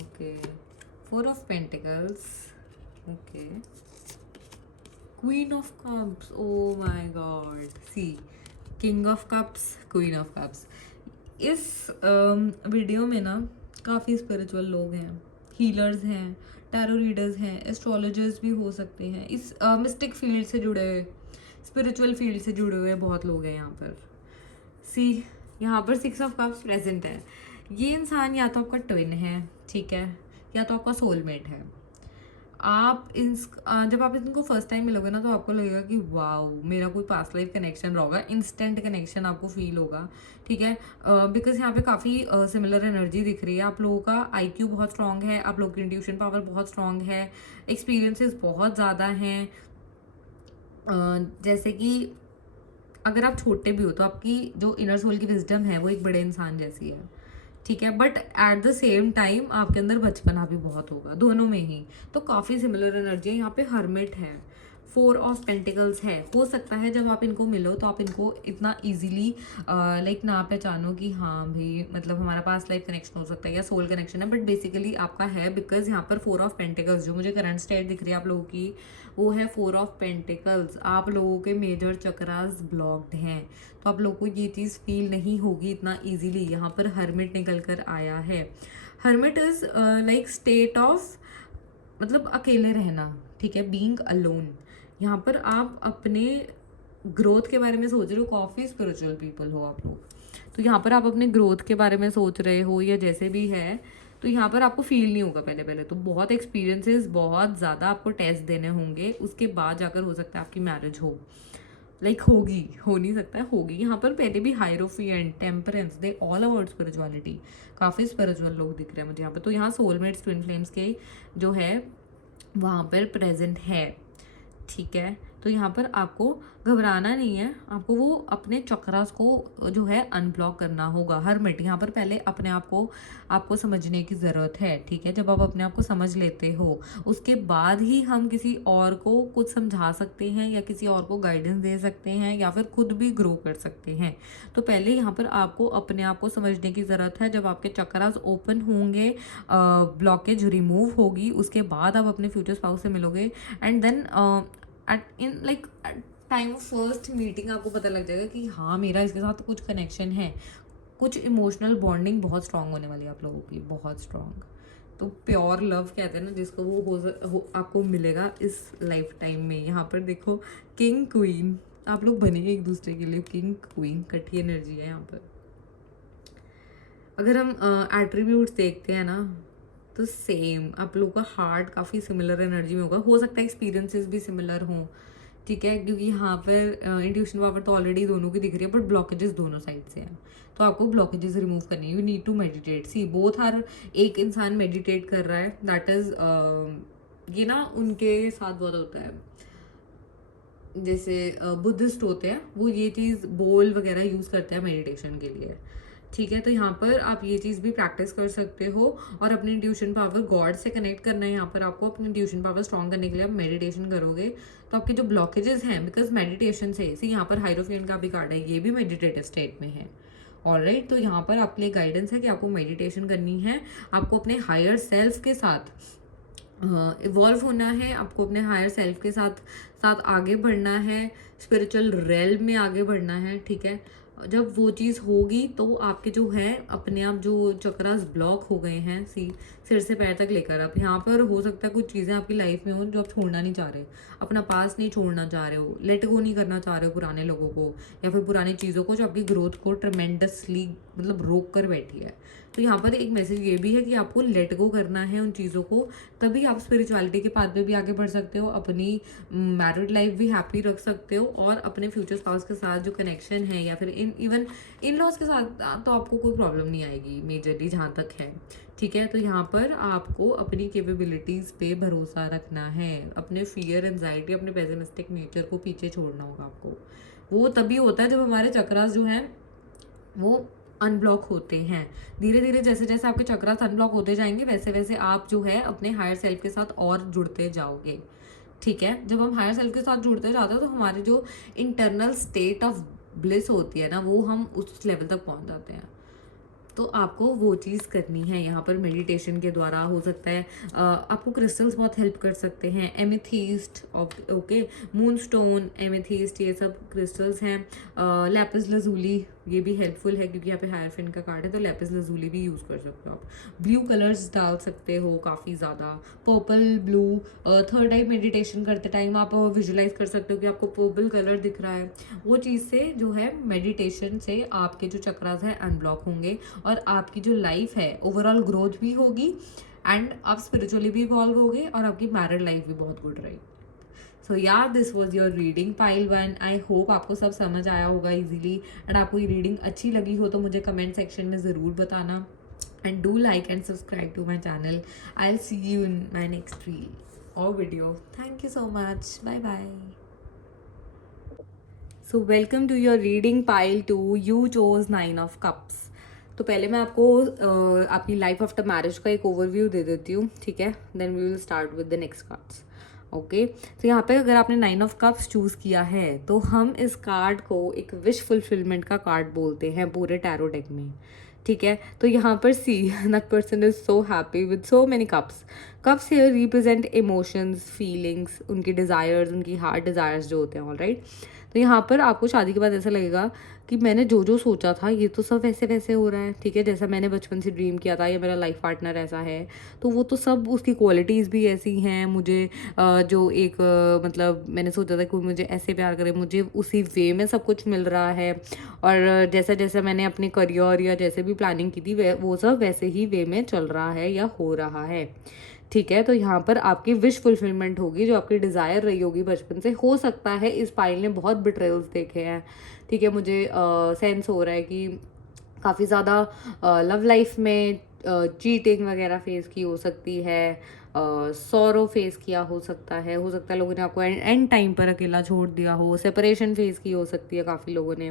Okay, 4 of pentacles. Okay, queen of cups, oh my god, see, king of cups, queen of cups. इस video में ना काफ़ी spiritual लोग हैं, healers हैं, tarot readers हैं, astrologers भी हो सकते हैं, इस मिस्टिक फील्ड से जुड़े हुए, स्पिरिचुअल फील्ड से जुड़े हुए बहुत लोग हैं यहाँ पर। सी, यहाँ पर 6 ऑफ कप्स प्रेजेंट है। ये इंसान या तो आपका ट्विन है, ठीक है, या तो आपका सोलमेट है। आप जब आप इनको फर्स्ट टाइम मिलोगे ना, तो आपको लगेगा कि वाओ, मेरा कोई पास्ट लाइफ कनेक्शन रहा होगा, इंस्टेंट कनेक्शन आपको फील होगा, ठीक है। बिकॉज यहाँ पे काफ़ी सिमिलर एनर्जी दिख रही है। आप लोगों का आईक्यू बहुत स्ट्रांग है, आप लोगों की इंट्यूशन पावर बहुत स्ट्रांग है, एक्सपीरियंसेस बहुत ज़्यादा हैं। जैसे कि अगर आप छोटे भी हो तो आपकी जो इनर सोल की विजडम है वो एक बड़े इंसान जैसी है, ठीक है, but at the same time आपके अंदर बचपना भी बहुत होगा, दोनों में ही। तो काफ़ी सिमिलर एनर्जी है। यहाँ पे हर्मिट है, 4 ऑफ पेंटिकल्स है। हो सकता है जब आप इनको मिलो तो आप इनको इतना इजीली लाइक ना पहचानो कि हाँ भाई मतलब हमारा पास लाइफ कनेक्शन हो सकता है या सोल कनेक्शन है, बट बेसिकली आपका है, बिकॉज यहाँ पर 4 ऑफ पेंटिकल्स जो मुझे करंट स्टेट दिख रही है आप लोगों की, वो है 4 ऑफ पेंटिकल्स। आप लोगों के मेजर चक्रास ब्लॉक्ड हैं, तो आप लोगों को ये चीज़ फील नहीं होगी इतना ईजीली। यहाँ पर हर्मिट निकल कर आया है। Hermit is like state of मतलब अकेले रहना, ठीक है, बीइंग अलोन। यहाँ पर आप अपने ग्रोथ के बारे में सोच रहे हो, काफ़ी स्पिरिचुअल पीपल हो आप लोग, तो यहाँ पर आप अपने ग्रोथ के बारे में सोच रहे हो या जैसे भी है, तो यहाँ पर आपको फील नहीं होगा। पहले पहले तो बहुत एक्सपीरियंसेस, बहुत ज़्यादा आपको टेस्ट देने होंगे, उसके बाद जाकर हो सकता है आपकी मैरिज हो, लाइक होगी, हो नहीं सकता है, होगी। यहाँ पर पहले भी hierophant, temperance, they all about spirituality, काफ़ी स्पिरिचुअल लोग दिख रहे हैं मुझे यहाँ पर। तो यहाँ सोलमेट्स, ट्विन फ्लेम्स के जो है वहाँ पर प्रेजेंट है, ठीक है। तो यहाँ पर आपको घबराना नहीं है, आपको वो अपने चक्रास को जो है अनब्लॉक करना होगा। हर्मिट यहाँ पर पहले अपने आप को आपको समझने की ज़रूरत है, ठीक है। जब आप अपने आप को समझ लेते हो उसके बाद ही हम किसी और को कुछ समझा सकते हैं या किसी और को गाइडेंस दे सकते हैं या फिर खुद भी ग्रो कर सकते हैं। तो पहले यहाँ पर आपको अपने आप को समझने की ज़रूरत है। जब आपके चक्रास ओपन होंगे, ब्लॉकेज रिमूव होगी, उसके बाद आप अपने फ्यूचर स्पाउस से मिलोगे, and then at time of first meeting आपको पता लग जाएगा कि हाँ मेरा इसके साथ कुछ कनेक्शन है, कुछ इमोशनल बॉन्डिंग बहुत स्ट्रांग होने वाली है आप लोगों की, बहुत स्ट्रांग। तो प्योर लव कहते हैं ना जिसको, वो हो आपको मिलेगा इस लाइफ टाइम में। यहाँ पर देखो किंग क्वीन, आप लोग बनेंगे एक दूसरे के लिए, किंग क्वीन कठी एनर्जी है यहाँ पर। अगर हम एट्रीब्यूट्स देखते हैं ना तो सेम आप लोगों का हार्ट काफ़ी सिमिलर एनर्जी में होगा। हो सकता है एक्सपीरियंसेस भी सिमिलर हों, ठीक है, क्योंकि यहाँ पर इंट्यूशन पावर तो ऑलरेडी दोनों की दिख रही है, बट ब्लॉकेजेस दोनों साइड से हैं। तो आपको ब्लॉकेजेस रिमूव करनी है। You need to meditate, see both are. एक इंसान मेडिटेट कर रहा है, दैट इज ये ना उनके साथ बहुत होता है, जैसे बुद्धिस्ट होते हैं वो ये चीज़ बोल वगैरह यूज़ करते हैं मेडिटेशन के लिए, ठीक है। तो यहाँ पर आप ये चीज़ भी प्रैक्टिस कर सकते हो और अपनी इंट्यूशन पावर गॉड से कनेक्ट करना है। यहाँ पर आपको अपनी इंट्यूशन पावर स्ट्रॉन्ग करने के लिए आप मेडिटेशन करोगे तो आपके जो ब्लॉकेजेस हैं, बिकॉज मेडिटेशन से यहाँ पर हाइरोफिएंट का भी कार्ड है, ये भी मेडिटेटिव स्टेट में है, ऑलराइट। तो यहाँ पर आपके लिए गाइडेंस है कि आपको मेडिटेशन करनी है, आपको अपने हायर सेल्फ के साथ इवॉल्व होना है, आपको अपने हायर सेल्फ के साथ साथ आगे बढ़ना है, स्पिरिचुअल रेल्म में आगे बढ़ना है, ठीक है। जब वो चीज़ होगी तो आपके जो है अपने आप जो चक्रास ब्लॉक हो गए हैं, सी सिर से पैर तक लेकर, अब यहाँ पर हो सकता है कुछ चीज़ें आपकी लाइफ में हो जो आप छोड़ना नहीं चाह रहे, अपना पास नहीं छोड़ना चाह रहे हो, लेट गो नहीं करना चाह रहे हो पुराने लोगों को या फिर पुरानी चीज़ों को जो आपकी ग्रोथ को ट्रमेंडसली मतलब रोक कर बैठी है। तो यहाँ पर एक मैसेज ये भी है कि आपको लेट गो करना है उन चीज़ों को, तभी आप स्पिरिचुअलिटी के पाथ पे भी आगे बढ़ सकते हो, अपनी मैरिड लाइफ भी हैप्पी रख सकते हो और अपने फ्यूचर स्पाउस के साथ जो कनेक्शन है या फिर इवन इन लॉज के साथ तो आपको कोई प्रॉब्लम नहीं आएगी मेजरली जहाँ तक है, ठीक है। तो यहाँ पर आपको अपनी कैपेबिलिटीज़ पे भरोसा रखना है, अपने फियर, एंजाइटी, अपने पेसिमिस्टिक नेचर को पीछे छोड़ना होगा आपको। वो तभी होता है जब हमारे चक्रास जो हैं वो अनब्लॉक होते हैं। धीरे धीरे जैसे जैसे आपके चक्रास अनब्लॉक होते जाएंगे वैसे वैसे आप जो है अपने हायर सेल्फ के साथ और जुड़ते जाओगे, ठीक है। जब हम हायर सेल्फ के साथ जुड़ते जाते हैं तो हमारी जो इंटरनल स्टेट ऑफ ब्लिस होती है ना, वो हम उस लेवल तक पहुंच जाते हैं। तो आपको वो चीज़ करनी है यहाँ पर मेडिटेशन के द्वारा। हो सकता है आपको क्रिस्टल्स बहुत हेल्प कर सकते हैं, एमेथीस्ट, ओके, मूनस्टोन, एमेथीस्ट, ये सब क्रिस्टल्स हैं। लैपिस लजूली ये भी हेल्पफुल है क्योंकि यहाँ पे हायरफिन का कार्ड है, तो लैपिस लजूली भी यूज़ कर सकते हो आप। ब्लू कलर्स डाल सकते हो काफ़ी ज़्यादा, पर्पल, ब्लू। थर्ड आई मेडिटेशन करते टाइम आप विजुलाइज कर सकते हो कि आपको पर्पल कलर दिख रहा है, वो चीज़ से जो है मेडिटेशन से आपके जो चक्रास है अनब्लॉक होंगे और आपकी जो लाइफ है ओवरऑल ग्रोथ भी होगी एंड आप स्पिरिचुअली भी इवॉल्व होगे और आपकी मैरिड लाइफ भी बहुत गुड रहेगी। सो यार this was your reading pile 1। I hope आपको सब समझ आया होगा इजीली, एंड आपको ये रीडिंग अच्छी लगी हो तो मुझे कमेंट सेक्शन में ज़रूर बताना, and do like and subscribe to my channel. I will see you in my next reel और video. Thank you so much, bye bye. So welcome to your reading pile 2। You chose 9 of cups. तो पहले मैं आपको आपकी life after marriage का एक overview दे देती हूँ, ठीक है, then we will start with the next cards. Okay, तो यहाँ पे अगर आपने 9 ऑफ कप्स चूज़ किया है तो हम इस कार्ड को एक विश फुलफिलमेंट का कार्ड बोलते हैं पूरे टैरो डेक में, ठीक है। तो यहाँ पर see that person is so happy with so many cups. Cups here represent emotions, feelings, उनकी डिज़ायर्स, उनकी हार्ट डिज़ायर्स जो होते हैं, ऑलराइट। तो यहाँ पर आपको शादी के बाद ऐसा लगेगा कि मैंने जो जो सोचा था ये तो सब वैसे वैसे हो रहा है, ठीक है, जैसा मैंने बचपन से ड्रीम किया था, या मेरा लाइफ पार्टनर ऐसा है, तो वो तो सब उसकी क्वालिटीज़ भी ऐसी हैं। मुझे जो एक मतलब मैंने सोचा था कि वो मुझे ऐसे प्यार करे, मुझे उसी वे में सब कुछ मिल रहा है। और जैसा जैसा मैंने अपने करियर या जैसे भी प्लानिंग की थी वो सब वैसे ही वे में चल रहा है या हो रहा है, ठीक है। तो यहाँ पर आपकी विश फुलफिलमेंट होगी, जो आपकी डिज़ायर रही होगी बचपन से। हो सकता है इस पाइल ने बहुत बिट्रेल्स देखे हैं, ठीक है। मुझे सेंस हो रहा है कि काफ़ी ज़्यादा लव लाइफ में चीटिंग वगैरह फेस की हो सकती है, सॉरो फेस किया हो सकता है लोगों ने आपको एंड टाइम पर अकेला छोड़ दिया हो, सेपरेशन फेस की हो सकती है काफ़ी लोगों ने,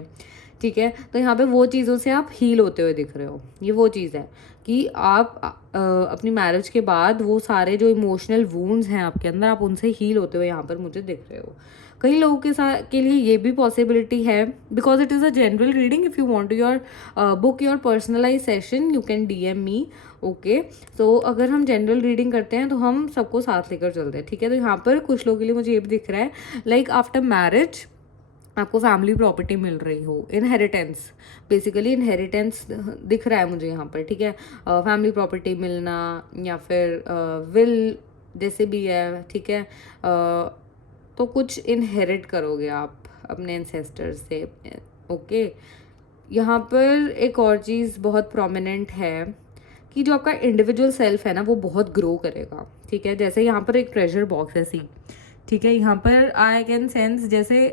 ठीक है। तो यहाँ पे वो चीज़ों से आप हील होते हुए दिख रहे हो। ये वो चीज़ है कि आप अपनी मैरिज के बाद वो सारे जो इमोशनल वूंड्स हैं आपके अंदर, आप उनसे हील होते हुए यहाँ पर मुझे दिख रहे हो। कई लोगों के साथ के लिए ये भी पॉसिबिलिटी है, because it is a general reading. If you want to your book your personalize session you can DM me, okay. तो अगर हम जनरल रीडिंग करते हैं तो हम सबको साथ लेकर चलते हैं, ठीक है। तो यहाँ पर कुछ लोगों के लिए मुझे ये भी दिख रहा है, लाइक आफ्टर मैरिज आपको फैमिली प्रॉपर्टी मिल रही हो, इनहेरिटेंस, बेसिकली इनहेरिटेंस दिख रहा है मुझे यहाँ पर, ठीक है। फैमिली प्रॉपर्टी मिलना या फिर विल जैसे भी है, ठीक है। तो कुछ इनहेरिट करोगे आप अपने एंसेस्टर्स से, ओके। यहाँ पर एक और चीज़ बहुत प्रोमिनेंट है कि जो आपका इंडिविजुअल सेल्फ है ना वो बहुत ग्रो करेगा, ठीक है। जैसे यहाँ पर एक ट्रेजर बॉक्स है सी, ठीक है। यहाँ पर आई कैन सेंस जैसे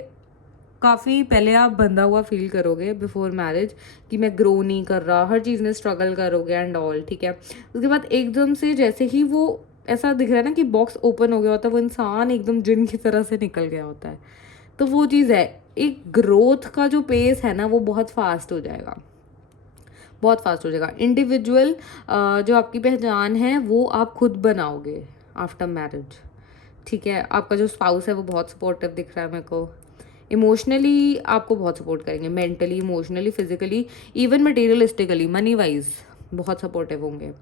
काफ़ी पहले आप बंधा हुआ फील करोगे बिफोर मैरिज कि मैं ग्रो नहीं कर रहा, हर चीज़ में स्ट्रगल करोगे एंड ऑल, ठीक है। उसके बाद एकदम से जैसे ही वो ऐसा दिख रहा है ना कि बॉक्स ओपन हो गया होता है, वो इंसान एकदम जिन की तरह से निकल गया होता है। तो वो चीज़ है, एक ग्रोथ का जो पेस है ना वो बहुत फास्ट हो जाएगा, बहुत फास्ट हो जाएगा। इंडिविजुअल जो आपकी पहचान है वो आप खुद बनाओगे आफ्टर मैरिज, ठीक है। आपका जो स्पाउस है वो बहुत सपोर्टिव दिख रहा है मेरे को, इमोशनली आपको बहुत सपोर्ट करेंगे, mentally, emotionally, physically, even materialistically, money wise बहुत सपोर्टिव होंगे,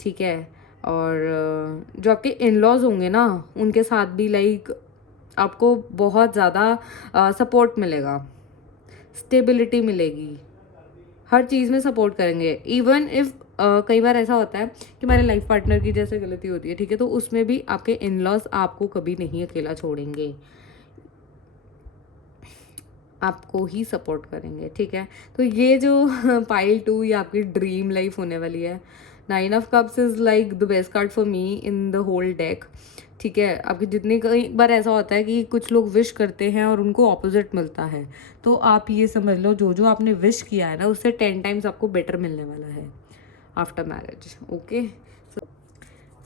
ठीक है। और जो आपके इन लॉज होंगे ना उनके साथ भी लाइक आपको बहुत ज़्यादा सपोर्ट मिलेगा, स्टेबिलिटी मिलेगी, हर चीज़ में सपोर्ट करेंगे। इवन इफ़ कई बार ऐसा होता है कि हमारे लाइफ पार्टनर की जैसे गलती होती है, ठीक है, तो उसमें भी आपके इन लॉज आपको कभी नहीं अकेला छोड़ेंगे, आपको ही सपोर्ट करेंगे, ठीक है। तो ये जो पाइल 2 ये आपकी ड्रीम लाइफ होने वाली है। 9 of cups is like the best card for me in the whole deck, ठीक है। आपकी जितनी कई बार ऐसा होता है कि कुछ लोग विश करते हैं और उनको ऑपोजिट मिलता है, तो आप ये समझ लो जो जो आपने विश किया है ना उससे 10 टाइम्स आपको बेटर मिलने वाला है after marriage, okay.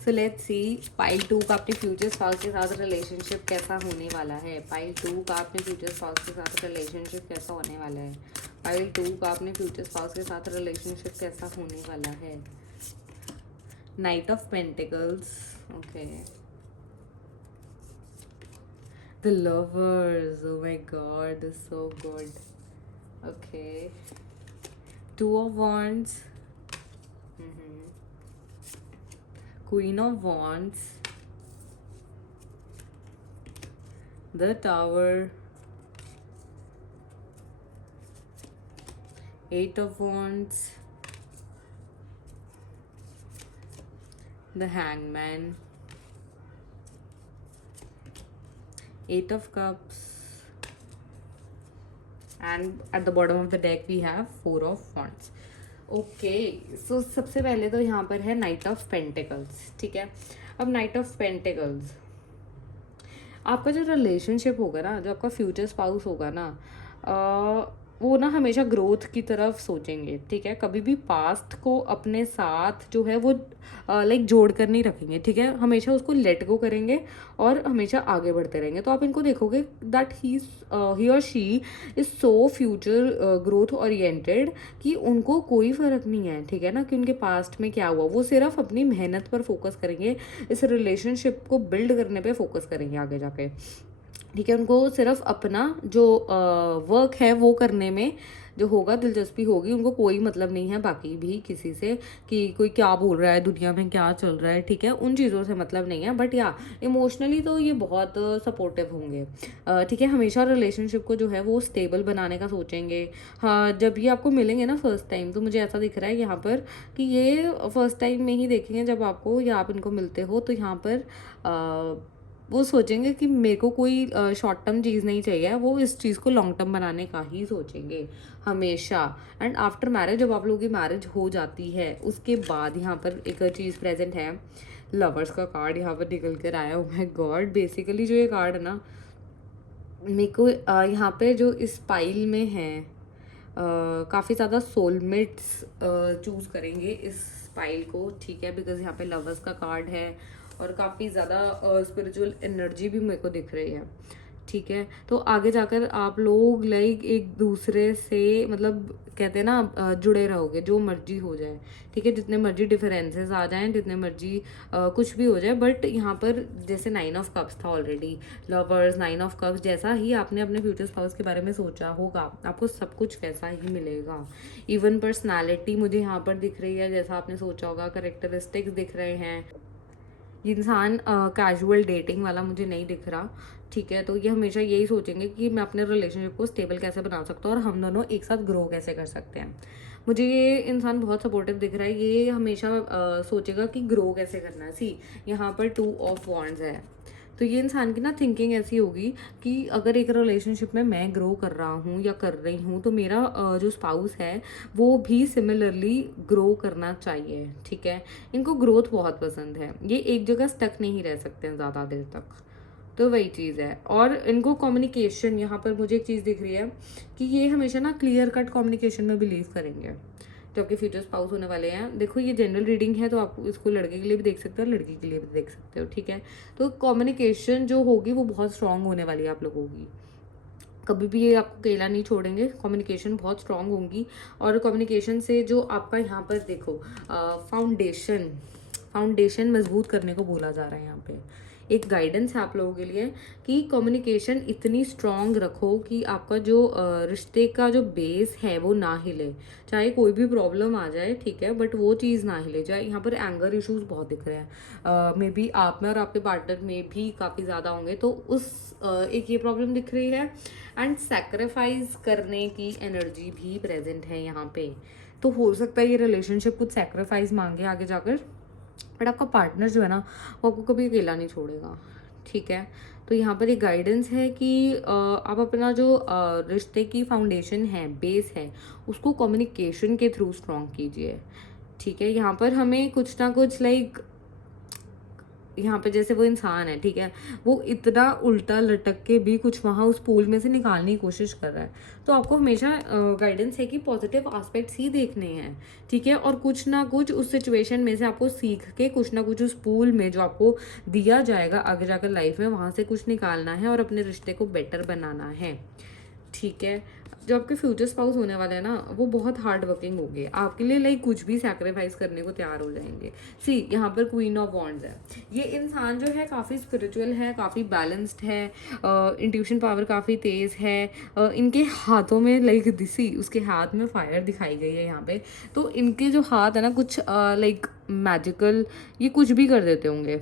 So let's see pile 2 का अपने फ्यूचर स्पाउस के साथ रिलेशनशिप कैसा होने वाला है। पाइल 2 का अपने फ्यूचर स्पाउस के साथ रिलेशनशिप कैसा होने वाला है। पाइल 2 का अपने फ्यूचर स्पाउस के साथ रिलेशनशिप कैसा होने वाला है। Night of pentacles, okay. The lovers, oh my god, this is so good, okay. 2 of wands, Queen of wands, the tower, 8 of wands, the hangman, 8 of cups, and at the bottom of the deck we have 4 of wands, okay. So सबसे पहले तो यहाँ पर है night of pentacles, ठीक है। अब night of pentacles, आपका जो रिलेशनशिप होगा ना, जो आपका फ्यूचर स्पाउस होगा ना, वो ना हमेशा ग्रोथ की तरफ सोचेंगे, ठीक है। कभी भी पास्ट को अपने साथ जो है वो लाइक जोड़ कर नहीं रखेंगे, ठीक है। हमेशा उसको लेट गो करेंगे और हमेशा आगे बढ़ते रहेंगे। तो आप इनको देखोगे दैट ही और she is so future growth oriented कि उनको कोई फ़र्क नहीं है, ठीक है ना, कि उनके पास्ट में क्या हुआ। वो सिर्फ अपनी मेहनत पर फोकस करेंगे, इस रिलेशनशिप को बिल्ड करने पे फोकस करेंगे आगे जाके, ठीक है। उनको सिर्फ अपना जो वर्क है वो करने में जो होगा दिलचस्पी होगी, उनको कोई मतलब नहीं है बाकी भी किसी से कि कोई क्या बोल रहा है, दुनिया में क्या चल रहा है, ठीक है। उन चीज़ों से मतलब नहीं है। बट या इमोशनली तो ये बहुत सपोर्टिव होंगे, ठीक है। हमेशा रिलेशनशिप को जो है वो स्टेबल बनाने का सोचेंगे। हाँ, जब ये आपको मिलेंगे ना फर्स्ट टाइम, तो मुझे ऐसा दिख रहा है यहाँ पर कि ये फर्स्ट टाइम में ही देखेंगे जब आपको या आप इनको मिलते हो, तो यहाँ पर वो सोचेंगे कि मेरे को कोई शॉर्ट टर्म चीज़ नहीं चाहिए, वो इस चीज़ को लॉन्ग टर्म बनाने का ही सोचेंगे हमेशा। एंड आफ्टर मैरिज, जब आप लोगों की मैरिज हो जाती है, उसके बाद यहाँ पर एक चीज़ प्रेजेंट है, लवर्स का कार्ड यहाँ पर निकल कर आया। ओह माय गॉड, बेसिकली जो ये कार्ड है ना, मेरे को यहाँ पे जो इस पाइल में है काफ़ी ज़्यादा सोलमेट्स चूज़ करेंगे इस पाइल को, ठीक है। बिकॉज यहाँ पे लवर्स का कार्ड है और काफ़ी ज़्यादा स्पिरिचुअल एनर्जी भी मेरे को दिख रही है, ठीक है। तो आगे जाकर आप लोग लाइक एक दूसरे से मतलब कहते हैं ना जुड़े रहोगे, जो मर्जी हो जाए, ठीक है। जितने मर्जी डिफरेंसेस आ जाएं, जितने मर्जी कुछ भी हो जाए, बट यहाँ पर जैसे 9 ऑफ कप्स था ऑलरेडी, लवर्स 9 ऑफ कप्स, जैसा ही आपने अपने फ्यूचर स्पाउस के बारे में सोचा होगा, आपको सब कुछ वैसा ही मिलेगा। इवन पर्सनैलिटी मुझे यहाँ पर दिख रही है जैसा आपने सोचा होगा, करेक्टरिस्टिक्स दिख रहे हैं। ये इंसान कैजुअल डेटिंग वाला मुझे नहीं दिख रहा, ठीक है। तो ये हमेशा यही सोचेंगे कि मैं अपने रिलेशनशिप को स्टेबल कैसे बना सकता हूँ और हम दोनों एक साथ ग्रो कैसे कर सकते हैं। मुझे ये इंसान बहुत सपोर्टिव दिख रहा है। ये हमेशा सोचेगा कि ग्रो कैसे करना है। सी, यहाँ पर 2 ऑफ वॉन्ड्स है, तो ये इंसान की ना थिंकिंग ऐसी होगी कि अगर एक रिलेशनशिप में मैं ग्रो कर रहा हूँ या कर रही हूँ, तो मेरा जो स्पाउस है वो भी सिमिलरली ग्रो करना चाहिए, ठीक है। इनको ग्रोथ बहुत पसंद है, ये एक जगह स्टक नहीं रह सकते हैं ज़्यादा देर तक, तो वही चीज़ है। और इनको कम्युनिकेशन, यहाँ पर मुझे एक चीज़ दिख रही है कि ये हमेशा ना क्लियर कट कम्युनिकेशन में बिलीव करेंगे जो आपके फ्यूचर स्पाउस होने वाले हैं। देखो, ये जनरल रीडिंग है, तो आप इसको लड़के के लिए भी देख सकते हो, लड़की के लिए भी देख सकते हो, ठीक है। तो कम्युनिकेशन जो होगी वो बहुत स्ट्रांग होने वाली है आप लोगों की। कभी भी ये आपको अकेला नहीं छोड़ेंगे, कम्युनिकेशन बहुत स्ट्रांग होंगी। और कम्युनिकेशन से जो आपका यहाँ पर देखो फाउंडेशन मजबूत करने को बोला जा रहा है। यहाँ पे एक गाइडेंस है आप लोगों के लिए कि कम्युनिकेशन इतनी स्ट्रांग रखो कि आपका जो रिश्ते का जो बेस है वो ना हिले, चाहे कोई भी प्रॉब्लम आ जाए, ठीक है, बट वो चीज़ ना हिले जाए। यहाँ पर एंगर इश्यूज बहुत दिख रहे हैं, मे बी आप में और आपके पार्टनर में भी काफ़ी ज़्यादा होंगे, तो उस एक ये प्रॉब्लम दिख रही है। एंड सेक्रीफाइस करने की एनर्जी भी प्रेजेंट है यहाँ पे। तो हो सकता है ये रिलेशनशिप कुछ सेक्रीफाइस मांगे आगे जाकर, बट आपका पार्टनर जो है ना वो आपको कभी अकेला नहीं छोड़ेगा, ठीक है। तो यहाँ पर एक गाइडेंस है कि आप अपना जो रिश्ते की फाउंडेशन है, बेस है, उसको कम्युनिकेशन के थ्रू स्ट्रॉन्ग कीजिए, ठीक है। यहाँ पर हमें कुछ ना कुछ लाइक यहाँ पे जैसे वो इंसान है, ठीक है, वो इतना उल्टा लटक के भी कुछ वहाँ उस पूल में से निकालने की कोशिश कर रहा है। तो आपको हमेशा गाइडेंस है कि पॉजिटिव एस्पेक्ट्स ही देखने हैं, ठीक है। और कुछ ना कुछ उस सिचुएशन में से आपको सीख के कुछ ना कुछ उस पूल में जो आपको दिया जाएगा आगे जाकर लाइफ में, वहाँ से कुछ निकालना है और अपने रिश्ते को बेटर बनाना है, ठीक है। जो आपके फ्यूचर स्पाउस होने वाले हैं ना, वो बहुत हार्ड वर्किंग होंगे, आपके लिए लाइक कुछ भी सैक्रिफाइस करने को तैयार हो जाएंगे। सी, यहाँ पर क्वीन ऑफ वॉन्ड्स है। ये इंसान जो है काफ़ी स्पिरिचुअल है, काफ़ी बैलेंस्ड है, इंट्यूशन पावर काफ़ी तेज़ है। इनके हाथों में लाइक दिसी, उसके हाथ में फायर दिखाई गई है यहाँ पे। तो इनके जो हाथ है ना कुछ लाइक मैजिकल, ये कुछ भी कर देते होंगे,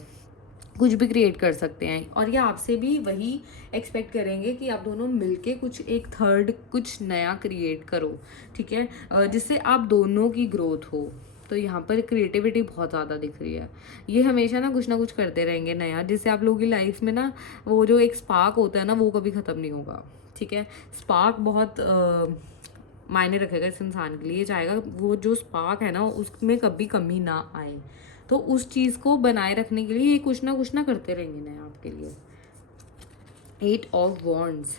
कुछ भी क्रिएट कर सकते हैं। और ये आपसे भी वही एक्सपेक्ट करेंगे कि आप दोनों मिलके कुछ एक थर्ड कुछ नया क्रिएट करो, ठीक है, जिससे आप दोनों की ग्रोथ हो। तो यहाँ पर क्रिएटिविटी बहुत ज़्यादा दिख रही है। ये हमेशा ना कुछ करते रहेंगे नया, जिससे आप लोगों की लाइफ में ना वो जो एक स्पार्क होता है ना, वो कभी ख़त्म नहीं होगा, ठीक है। स्पार्क बहुत मायने रखेगा इस इंसान के लिए, चाहेगा वो जो स्पार्क है ना उसमें कभी कमी ना आए। तो उस चीज़ को बनाए रखने के लिए ये कुछ ना करते रहेंगे नए आपके लिए। 8 ऑफ वॉन्ड्स,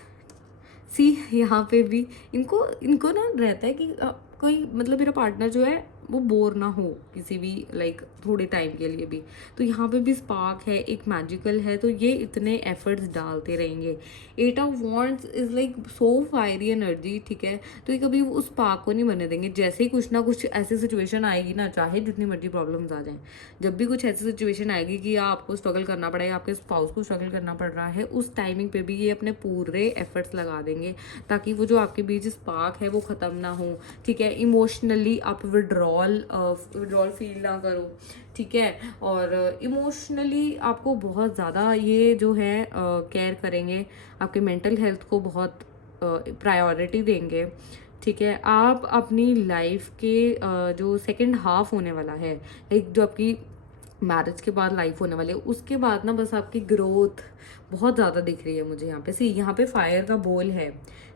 सी यहाँ पे भी इनको इनको ना रहता है कि कोई मतलब मेरा पार्टनर जो है वो बोर ना हो किसी भी लाइक थोड़े टाइम के लिए भी। तो यहाँ पे भी स्पार्क है, एक मैजिकल है, तो ये इतने एफर्ट्स डालते रहेंगे। Eight of wands is like so fiery energy, ठीक है। तो ये कभी उस स्पार्क को नहीं बनने देंगे। जैसे ही कुछ ना कुछ ऐसी सिचुएशन आएगी ना, चाहे जितनी मर्जी प्रॉब्लम्स आ जाएं, जब भी कुछ ऐसी सिचुएशन आएगी कि आपको स्ट्रगल करना पड़ेगा, आपके स्पाउस को स्ट्रगल करना पड़ रहा है, उस टाइमिंग पे भी ये अपने पूरे एफर्ट्स लगा देंगे ताकि वो जो आपके बीच स्पार्क है वो ख़त्म ना हो, ठीक है। इमोशनली आप विड्रॉल फील ना करो, ठीक है। और इमोशनली आपको बहुत ज़्यादा ये जो है केयर करेंगे, आपके मेंटल हेल्थ को बहुत प्रायोरिटी देंगे, ठीक है। आप अपनी लाइफ के जो सेकंड हाफ होने वाला है, एक जो आपकी मैरिज के बाद लाइफ होने वाली है, उसके बाद ना बस आपकी ग्रोथ बहुत ज़्यादा दिख रही है मुझे यहाँ पे। सी यहाँ पे फायर का बोल है,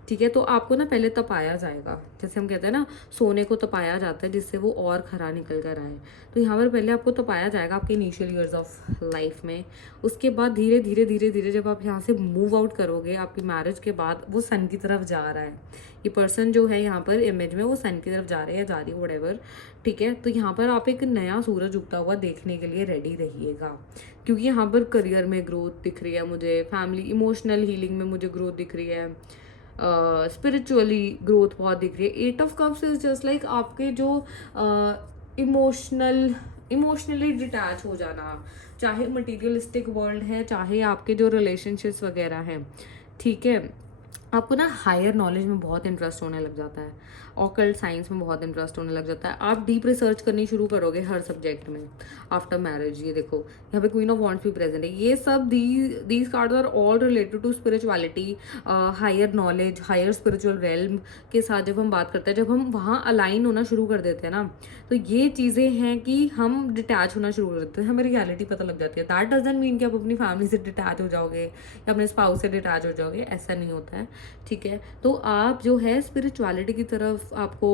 ठीक है। तो आपको ना पहले तपाया जाएगा, जैसे हम कहते हैं ना सोने को तपाया जाता है जिससे वो और खरा निकल कर आए। तो यहाँ पर पहले आपको तपाया जाएगा आपके इनिशियल ईयर्स ऑफ लाइफ में। उसके बाद धीरे धीरे धीरे धीरे जब आप यहाँ से मूव आउट करोगे आपकी मैरिज के बाद, वो सन की तरफ जा रहा है। ये पर्सन जो है यहाँ पर इमेज में वो सन की तरफ जा रहे हैं, जा रही है, व्हाटएवर, ठीक है। तो यहाँ पर आप एक नया सूरज उगता हुआ देखने के लिए रेडी रहिएगा, क्योंकि यहाँ पर करियर में ग्रोथ दिख रही है मुझे, फैमिली इमोशनल हीलिंग में मुझे ग्रोथ दिख रही है, स्पिरिचुअली ग्रोथ बहुत दिख रही है। Eight of cups is just like आपके जो इमोशनली डिटैच हो जाना, चाहे मटीरियलिस्टिक वर्ल्ड है, चाहे आपके जो रिलेशनशिप्स वगैरह हैं, ठीक है। आपको ना हायर नॉलेज में बहुत इंटरेस्ट होने लग जाता है, ऑकल्ट साइंस में बहुत इंटरेस्ट होने लग जाता है। आप डीप रिसर्च करनी शुरू करोगे हर सब्जेक्ट में आफ्टर मैरिज। ये देखो यहाँ पे क्वीन ऑफ वॉन्ड्स भी प्रेजेंट है। ये सब these cards are all related to spirituality, higher knowledge, higher spiritual realm के साथ जब हम बात करते हैं, जब हम वहाँ अलाइन होना शुरू कर देते हैं ना, तो ये चीज़ें हैं कि हम डिटैच होना शुरू कर देते हैं, हमें रियलिटी पता लग जाती है। दैट डजंट मीन कि आप अपनी फैमिली से डिटैच हो जाओगे या अपने स्पाउस से डिटैच हो जाओगे, ऐसा नहीं होता है, ठीक है। तो आप जो है स्पिरिचुअलिटी की तरफ आपको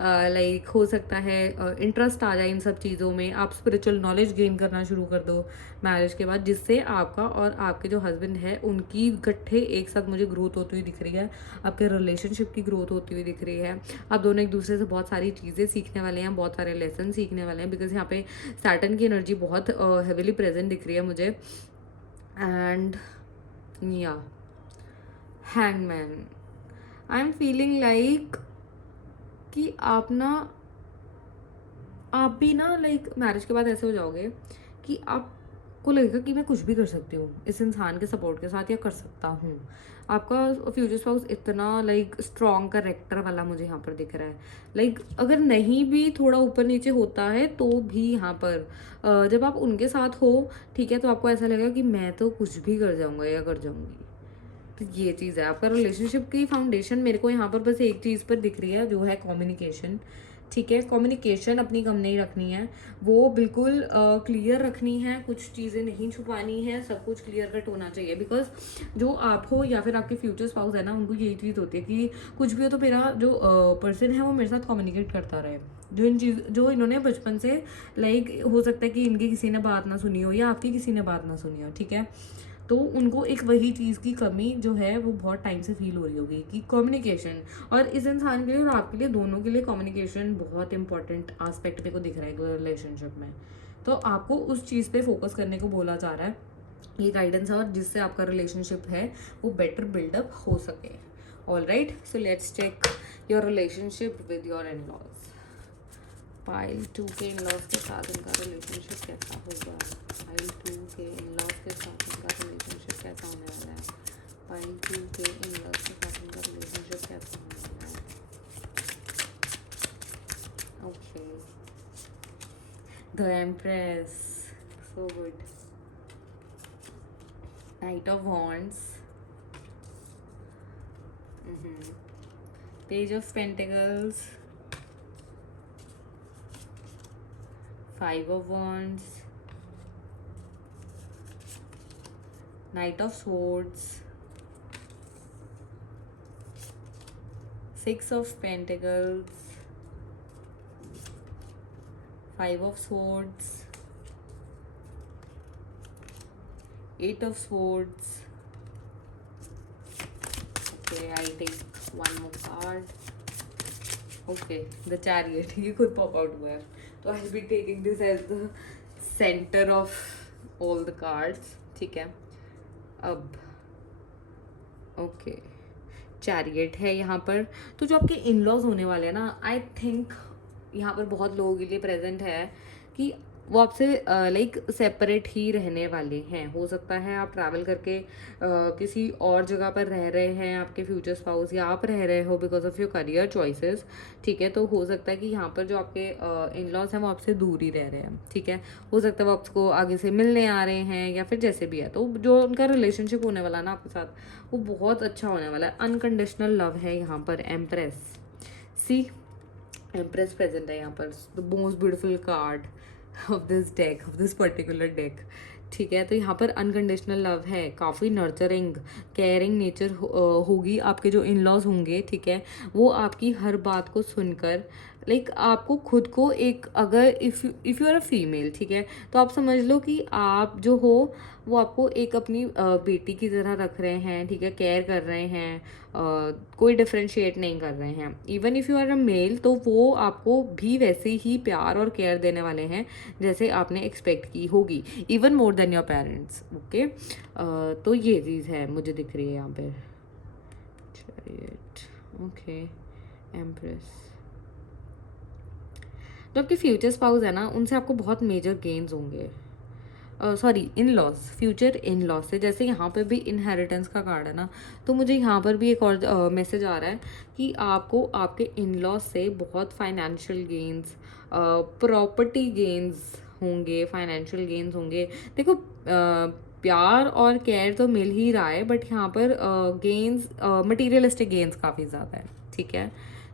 लाइक हो सकता है इंटरेस्ट आ जाए इन सब चीज़ों में, आप स्पिरिचुअल नॉलेज गेन करना शुरू कर दो मैरिज के बाद, जिससे आपका और आपके जो हस्बैंड है उनकी इकट्ठे एक साथ मुझे ग्रोथ होती हुई दिख रही है, आपके रिलेशनशिप की ग्रोथ होती हुई दिख रही है। आप दोनों एक दूसरे से बहुत सारी चीज़ें सीखने वाले हैं, बहुत सारे लेसन सीखने वाले हैं, बिकॉज यहाँ पे सैटर्न की एनर्जी बहुत हेविली प्रेजेंट दिख रही है मुझे। एंड या hangman, I am feeling like कि आप भी ना लाइक मैरिज के बाद ऐसे हो जाओगे कि आपको लगेगा कि मैं कुछ भी कर सकती हूँ इस इंसान के सपोर्ट के साथ, या कर सकता हूँ। आपका फ्यूचर स्पाउस इतना लाइक स्ट्रॉन्ग करेक्टर वाला मुझे यहाँ पर दिख रहा है। लाइक अगर नहीं भी थोड़ा ऊपर नीचे होता है तो भी यहाँ पर जब आप उनके साथ हो, ठीक है, तो आपको ऐसा लगेगा कि मैं तो कुछ भी कर जाऊँगा या कर जाऊँगी। तो ये चीज़ है आपका रिलेशनशिप की फाउंडेशन। मेरे को यहाँ पर बस एक चीज़ पर दिख रही है, जो है कम्युनिकेशन, ठीक है। कम्युनिकेशन अपनी कम नहीं रखनी है, वो बिल्कुल क्लियर रखनी है, कुछ चीज़ें नहीं छुपानी है, सब कुछ क्लियर कट होना चाहिए। बिकॉज जो आप हो या फिर आपके फ्यूचर स्पाउस है ना, उनको यही चीज़ होती है कि कुछ भी हो तो मेरा जो पर्सन है वो मेरे साथ कम्युनिकेट करता रहे। जो इन्होंने बचपन से लाइक हो सकता है कि इनकी किसी ने बात ना सुनी हो या आपकी किसी ने बात ना सुनी हो, ठीक है। तो उनको एक वही चीज़ की कमी जो है वो बहुत टाइम से फील हो रही होगी कि कम्युनिकेशन, और इस इंसान के लिए और आपके लिए दोनों के लिए कम्युनिकेशन बहुत इंपॉर्टेंट एस्पेक्ट मेरे को दिख रहा है रिलेशनशिप में। तो आपको उस चीज़ पे फोकस करने को बोला जा रहा है, ये गाइडेंस है, और जिससे आपका रिलेशनशिप है वो बेटर बिल्डअप हो सके। All right, so let's check your relationship with your in laws. Pile 2 के इन लॉज के साथ इनका रिलेशनशिप कैसा होगा? पाइल 2 के इन लॉज के साथ इनका रिलेशनशिप कैसा होने वाला है? पाइल 2 के इन लॉज के साथ इनका रिलेशनशिप कैसा होने वाला है? Okay, the empress, so good. Night of wands, page of pentacles, 5 of Wands, Knight of Swords, 6 of Pentacles, 5 of Swords, 8 of Swords, Okay, I take one more card. Okay, the Chariot. ये खुद pop out हुआ है. तो I'll be taking this as the center of all the cards. ठीक है. अब okay, chariot है यहाँ पर. तो जो आपके इन लॉज होने वाले हैं ना, आई थिंक यहाँ पर बहुत लोगों के लिए प्रेजेंट है कि वो आपसे लाइक सेपरेट ही रहने वाले हैं. हो सकता है आप ट्रैवल करके किसी और जगह पर रह रहे हैं, आपके फ्यूचर स्पाउस, या आप रह रहे हो because of your career choices. ठीक है, तो हो सकता है कि यहाँ पर जो आपके इन लॉज हैं वो आपसे दूर ही रह रहे हैं. ठीक है, हो सकता है वो आपको आगे से मिलने आ रहे हैं या फिर जैसे भी है. तो जो उनका रिलेशनशिप होने वाला है ना आपके साथ, वो बहुत अच्छा होने वाला है. अनकंडीशनल लव है यहाँ पर. एम्प्रेस, सी एम्प्रेस प्रेजेंट है यहाँ पर. The most beautiful card of this deck, of this particular deck. ठीक है, तो यहाँ पर अनकंडीशनल लव है. काफ़ी नर्चरिंग, केयरिंग नेचर होगी. आपके जो इन लॉज होंगे, ठीक है, वो आपकी हर बात को सुनकर लाइक आपको खुद को एक, अगर if you are a female, ठीक है, तो आप समझ लो कि आप जो हो वो आपको एक अपनी बेटी की तरह रख रहे हैं. ठीक है, केयर कर रहे हैं, कोई डिफ्रेंशिएट नहीं कर रहे हैं. Even if you are a male, तो वो आपको भी वैसे ही प्यार और केयर देने वाले हैं जैसे आपने एक्सपेक्ट की होगी, even more than your parents. Okay, तो ये चीज़ है मुझे दिख रही है यहाँ पे. Okay, empress. जो आपके फ्यूचर स्पाउस है ना, उनसे आपको बहुत मेजर गेन्स होंगे. Sorry, in laws, future in laws से. जैसे यहाँ पर भी इनहेरिटेंस का कार्ड है ना, तो मुझे यहाँ पर भी एक और मैसेज आ रहा है कि आपको आपके इन लॉज से बहुत फाइनेंशियल गेन्स, प्रॉपर्टी गेन्स होंगे, फाइनेंशियल गेन्स होंगे. देखो, प्यार और केयर तो मिल ही रहा है, बट यहाँ पर गेन्स, मटीरियलिस्टिक गेन्स काफ़ी ज़्यादा है. ठीक है,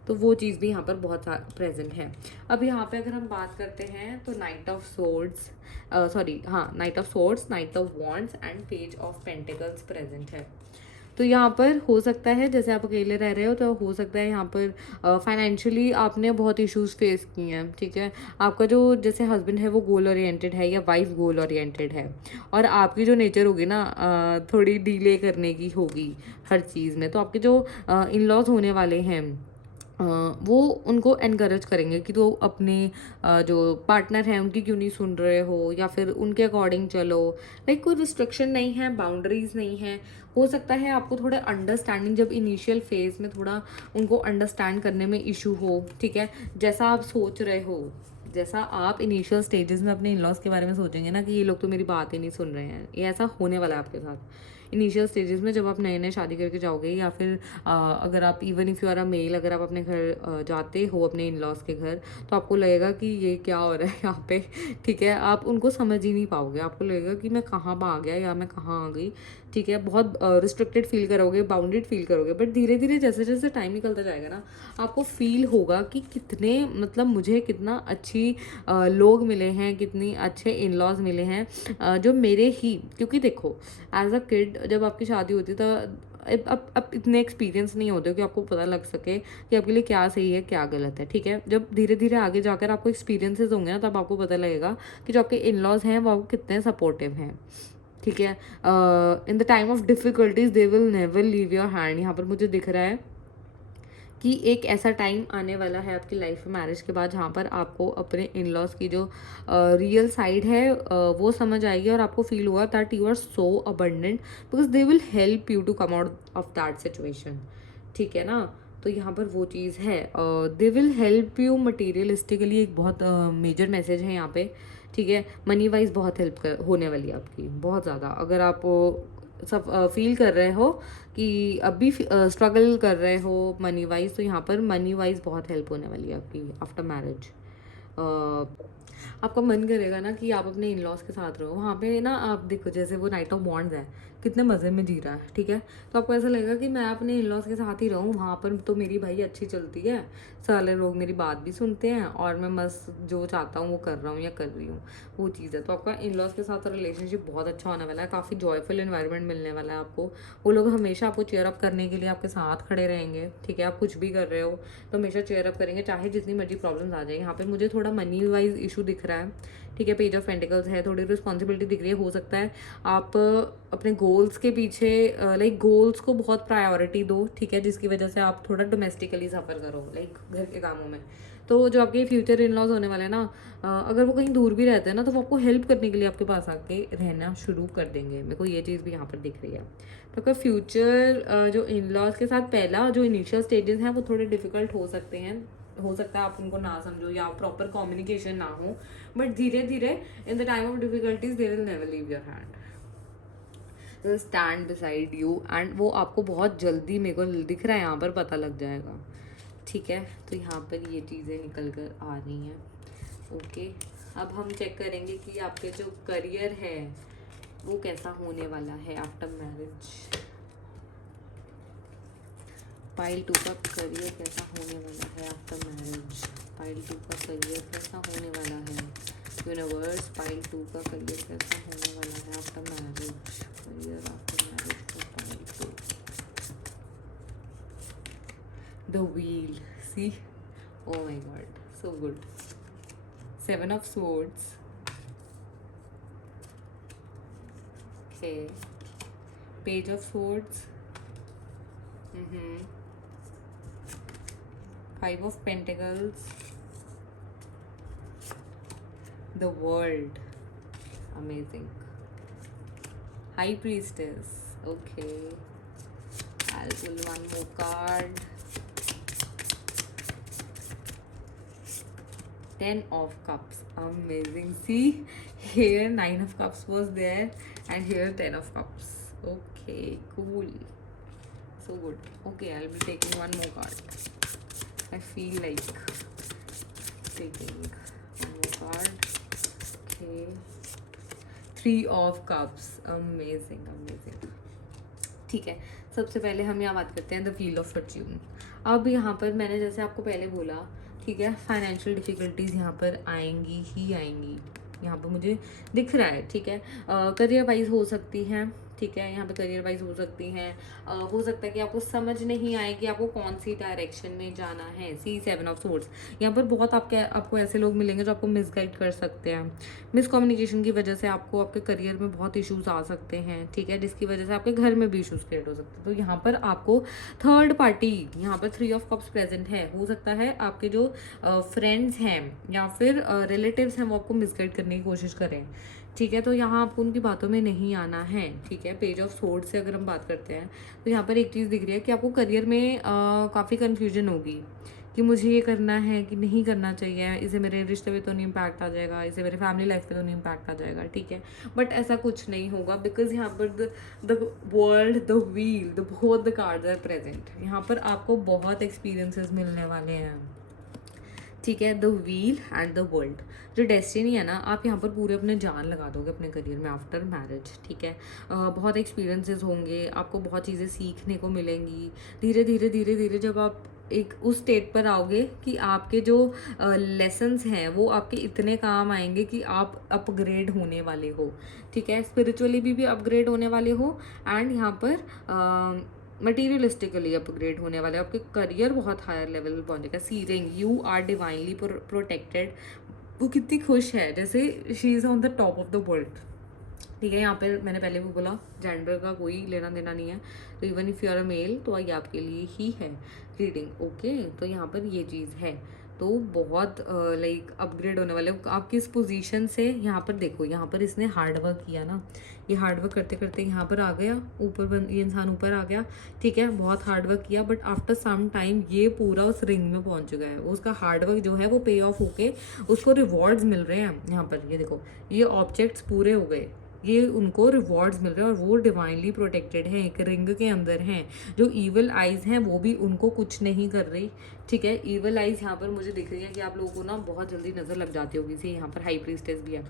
तो वो चीज़ भी यहाँ पर बहुत प्रेजेंट है. अब यहाँ पे अगर हम बात करते हैं तो night of swords, night of swords, night of wands and page of pentacles present है. तो यहाँ पर हो सकता है जैसे आप अकेले रह रहे हो, तो हो सकता है यहाँ पर फाइनेंशियली आपने बहुत इश्यूज फेस किए हैं. ठीक है, आपका जो जैसे हस्बैंड है वो गोल ओरिएंटेड है या वाइफ गोल ओरिएंटेड है, और आपकी जो नेचर होगी ना थोड़ी डीले करने की होगी हर चीज़ में. तो आपके जो इन लॉज होने वाले हैं वो उनको एनकरेज करेंगे कि तो अपने जो पार्टनर हैं उनकी क्यों नहीं सुन रहे हो, या फिर उनके अकॉर्डिंग चलो. लाइक कोई रिस्ट्रिक्शन नहीं है, बाउंड्रीज नहीं है. हो सकता है आपको थोड़ा अंडरस्टैंडिंग, जब इनिशियल फेज में थोड़ा उनको अंडरस्टैंड करने में इशू हो. ठीक है, जैसा आप सोच रहे हो, जैसा आप इनिशियल स्टेजेस में अपने इन लॉज के बारे में सोचेंगे ना कि ये लोग तो मेरी बात ही नहीं सुन रहे हैं, ये ऐसा होने वाला है आपके साथ इनिशियल स्टेजेस में. जब आप नए नए शादी करके जाओगे, या फिर अगर आप even if you are a male, अगर आप अपने घर जाते हो अपने इन लॉज के घर, तो आपको लगेगा कि ये क्या हो रहा है यहाँ पे. ठीक है, आप उनको समझ ही नहीं पाओगे. आपको लगेगा कि मैं कहाँ आ गया या मैं कहाँ आ गई. ठीक है, बहुत रिस्ट्रिक्टेड फील करोगे, बाउंडेड फील करोगे. बट धीरे धीरे जैसे जैसे टाइम निकलता जाएगा ना, आपको फील होगा कि कितने, मतलब मुझे कितना अच्छी लोग मिले हैं, कितनी अच्छे इन लॉज मिले हैं जो मेरे ही. क्योंकि देखो, एज अ किड जब आपकी शादी होती है तो अब इतने एक्सपीरियंस नहीं होते कि आपको पता लग सके कि आपके लिए क्या सही है क्या गलत है. ठीक है, जब धीरे धीरे आगे जाकर आपको एक्सपीरियंसेस होंगे ना, तब आपको पता लगेगा कि जो आपके इन लॉज हैं वो आपको कितने सपोर्टिव हैं. ठीक है, in the time of difficulties they will never leave your hand. यहाँ पर मुझे दिख रहा है कि एक ऐसा टाइम आने वाला है आपकी लाइफ में मैरिज के बाद, जहाँ पर आपको अपने इन लॉज की जो रियल साइड है वो समझ आएगी, और आपको फील होगा that you are so abundant because they will help you to come out of that situation. ठीक है ना, तो यहाँ पर वो चीज़ है. They will help you materialistically, एक बहुत मेजर मैसेज है यहाँ पे. ठीक है, मनी वाइज बहुत हेल्प होने वाली है आपकी, बहुत ज़्यादा. अगर आप सब फील कर रहे हो कि अभी स्ट्रगल कर रहे हो मनी वाइज, तो यहाँ पर मनी वाइज बहुत हेल्प होने वाली है आपकी आफ्टर मैरिज. आपका मन करेगा ना कि आप अपने इन लॉज के साथ रहो वहाँ पे ना. आप देखो, जैसे वो नाइट ऑफ बॉन्ड्स है, कितने मज़े में जी रहा है. ठीक है, तो आपको ऐसा लगेगा कि मैं अपने इन लॉज के साथ ही रहूँ, वहाँ पर तो मेरी भाई अच्छी चलती है, सारे लोग मेरी बात भी सुनते हैं, और मैं मस्त जो चाहता हूँ वो कर रहा हूँ या कर रही हूँ, वो चीज़ है. तो आपका इन लॉज के साथ रिलेशनशिप बहुत अच्छा होने वाला है. काफ़ी जॉयफुल इन्वायरमेंट मिलने वाला है आपको. वो लोग हमेशा आपको चेयर अप करने के लिए आपके साथ खड़े रहेंगे. ठीक है, आप कुछ भी कर रहे हो तो हमेशा चेयर अप करेंगे, चाहे जितनी मर्जी प्रॉब्लम्स आ जाए. यहाँ पर मुझे थोड़ा मनी वाइज इशू दिख रहा है ठीक है। पेज ऑफ पेंटिकल्स है, थोड़ी रिस्पॉन्सिबिलिटी दिख रही है। हो सकता है आप अपने गोल्स के पीछे लाइक गोल्स को बहुत प्रायोरिटी दो, ठीक है, जिसकी वजह से आप थोड़ा डोमेस्टिकली सफ़र करो लाइक घर के कामों में। तो जो आपके फ्यूचर इन लॉज होने वाले हैं ना, अगर वो कहीं दूर भी रहते हैं ना, तो वो आपको हेल्प करने के लिए आपके पास आके रहना शुरू कर देंगे। मेरे को ये चीज़ भी यहाँ पर दिख रही है। तो अगर फ्यूचर जो इन लॉज के साथ पहला जो इनिशियल स्टेजेस हैं वो थोड़े डिफिकल्ट हो सकते हैं। हो सकता है आप उनको ना समझो या प्रॉपर कम्युनिकेशन ना हो, बट धीरे धीरे in the time of difficulties they will never leave your hand, stand beside you, and वो आपको बहुत जल्दी, मेरे को दिख रहा है यहाँ पर, पता लग जाएगा। ठीक है, तो यहाँ पर ये चीज़ें निकल कर आ रही हैं। ओके, अब हम चेक करेंगे कि आपके जो करियर है वो कैसा होने वाला है आफ्टर मैरिज। पाइल 2 का करियर कैसा होने वाला है आफ्टर मैरिज। पाइल 2 का करियर कैसा होने वाला है यूनिवर्स। पाइल 2 का करियर कैसा होने वाला है after marriage. Career after marriage for pile 2। The wheel, see, oh my god, so good. 7 of swords. Okay. Page of swords. 5 of pentacles. The world. Amazing. High priestess. Okay. I'll pull one more card. 10 of cups. Amazing. See, here 9 of cups was there and here 10 of cups. Okay, cool, so good. Okay, I'll be taking one more card. I feel like taking one more card. Okay, 3 of cups. Amazing, amazing. ठीक है, सबसे पहले हम यहाँ बात करते हैं the wheel of Fortune. अब यहाँ पर मैंने जैसे आपको पहले बोला, ठीक है, फाइनेंशियल डिफ़िकल्टीज़ यहाँ पर आएंगी ही आएंगी, यहाँ पर मुझे दिख रहा है। ठीक है, करियर वाइज हो सकती हैं, ठीक है, यहाँ पे करियर वाइज हो सकती हैं। हो सकता है कि आपको समझ नहीं आए कि आपको कौन सी डायरेक्शन में जाना है। सी 7 ऑफ सोर्ड्स, यहाँ पर बहुत आपको ऐसे लोग मिलेंगे जो आपको मिसगाइड कर सकते हैं। मिसकम्युनिकेशन की वजह से आपको आपके करियर में बहुत इश्यूज आ सकते हैं, ठीक है, जिसकी वजह से आपके घर में भी इश्यूज क्रिएट हो सकते हैं। तो यहाँ पर आपको थर्ड पार्टी, यहाँ पर 3 ऑफ कप्स प्रेजेंट है। हो सकता है आपके जो फ्रेंड्स हैं या फिर रिलेटिव्स हैं वो आपको मिसगाइड करने की कोशिश करें, ठीक है, तो यहाँ आपको उनकी बातों में नहीं आना है। ठीक है, पेज ऑफ सोर्ड से अगर हम बात करते हैं तो यहाँ पर एक चीज़ दिख रही है कि आपको करियर में काफ़ी कन्फ्यूजन होगी कि मुझे ये करना है कि नहीं करना चाहिए, इसे मेरे रिश्ते पे तो नहीं इम्पैक्ट आ जाएगा, इसे मेरे फैमिली लाइफ पे तो नहीं इम्पैक्ट आ जाएगा, ठीक है, बट ऐसा कुछ नहीं होगा बिकॉज यहाँ पर the world, the wheel, the both the cards are present. यहाँ पर आपको बहुत एक्सपीरियंसेस मिलने वाले हैं, ठीक है, the wheel and the world. जो डेस्टिनी है ना, आप यहाँ पर पूरे अपने जान लगा दोगे अपने करियर में आफ्टर मैरिज, ठीक है। बहुत एक्सपीरियंसेस होंगे, आपको बहुत चीज़ें सीखने को मिलेंगी। धीरे धीरे धीरे धीरे जब आप एक उस स्टेट पर आओगे कि आपके जो लेसन्स हैं वो आपके इतने काम आएंगे कि आप अपग्रेड होने वाले हो, ठीक है, स्पिरिचुअली भी अपग्रेड होने वाले हो, एंड यहाँ पर मटीरियलिस्टिकली अपग्रेड होने वाले। आपके करियर बहुत हायर लेवल पर पहुंचेगा। सीरिंग, यू आर डिवाइनली प्रोटेक्टेड। वो कितनी खुश है, जैसे she is on the top of the world, ठीक है। यहाँ पर मैंने पहले भी बोला जेंडर का कोई लेना देना नहीं है, तो even if you are a male तो ये आपके लिए ही है रीडिंग, ओके। तो यहाँ पर ये चीज़ है, तो बहुत लाइक अपग्रेड होने वाले आप किस पोजीशन से। यहाँ पर देखो, यहाँ पर इसने हार्ड वर्क किया ना, ये हार्ड वर्क करते करते यहाँ पर आ गया, ऊपर ये इंसान ऊपर आ गया, ठीक है, बहुत हार्ड वर्क किया, बट आफ्टर सम टाइम ये पूरा उस रिंग में पहुँच चुका है। उसका हार्ड वर्क जो है वो पे ऑफ होके उसको रिवॉर्ड्स मिल रहे हैं। यहाँ पर ये देखो, ये ऑब्जेक्ट्स पूरे हो गए, ये उनको रिवॉर्ड्स मिल रहे हैं, और वो डिवाइनली प्रोटेक्टेड हैं, एक रिंग के अंदर हैं। जो ईवल आइज़ हैं वो भी उनको कुछ नहीं कर रही, ठीक है। ईवल आइज़ यहाँ पर मुझे दिख रही है कि आप लोगों को ना बहुत जल्दी नज़र लग जाती होगी। इसे यहाँ पर हाई प्रीस्टेस भी है,